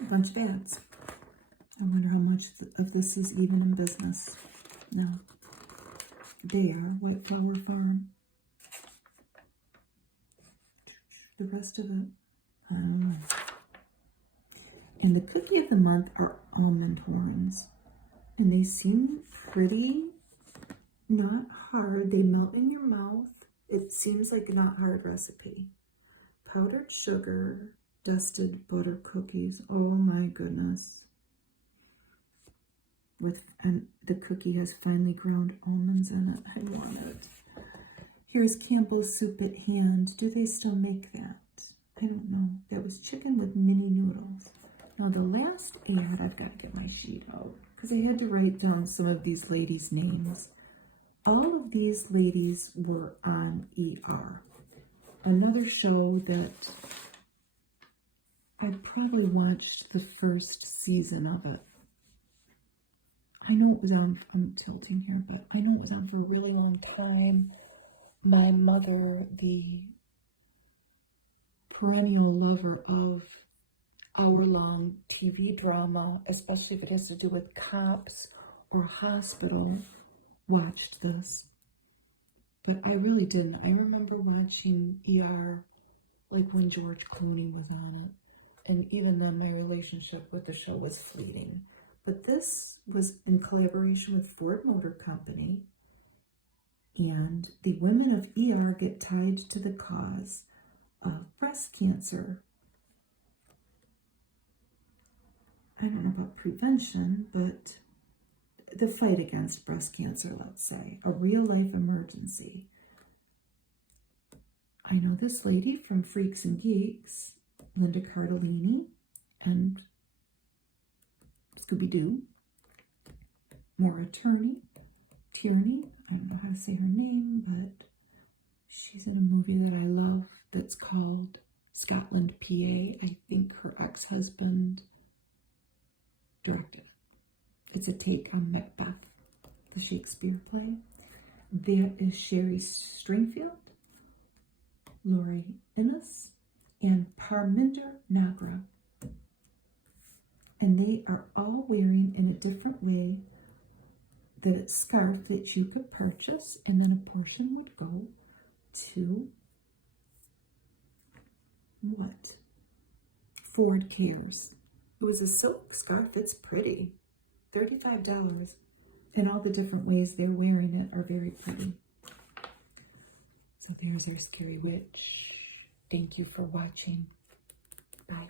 A bunch of ads. I wonder how much of this is even in business. No. They are. White Flower Farm. The rest of it, I don't know. And the cookie of the month are almond horns. And they seem pretty not hard. They melt in your mouth. It seems like a not hard recipe. Powdered sugar, dusted butter cookies. Oh my goodness. And the cookie has finely ground almonds in it. I want it. Here's Campbell's Soup at Hand. Do they still make that? I don't know. That was chicken with mini noodles. Now the last ad, I've got to get my sheet out because I had to write down some of these ladies' names. All of these ladies were on ER. Another show that I probably watched the first season of it. I know it was on, I'm tilting here, but I know it was on for a really long time. My mother, the perennial lover of hour-long TV drama, especially if it has to do with cops or hospital, watched this. But I really didn't. I remember watching ER like when George Clooney was on it. And even then, my relationship with the show was fleeting. But this was in collaboration with Ford Motor Company. And the women of ER get tied to the cause of breast cancer. I don't know about prevention, but the fight against breast cancer, let's say. A real-life emergency. I know this lady from Freaks and Geeks, Linda Cardellini, and Scooby-Doo. Maura Tierney. I don't know how to say her name, but she's in a movie that I love that's called Scotland, PA. I think her ex-husband directed it. It's a take on Macbeth, the Shakespeare play. That is Sherry Stringfield, Lori Innes, and Parminder Nagra. And they are all wearing in a different way the scarf that you could purchase, and then a portion would go to what? Ford Cares. It was a silk scarf. It's pretty. $35. And all the different ways they're wearing it are very pretty. So there's our Scary Witch. Thank you for watching. Bye.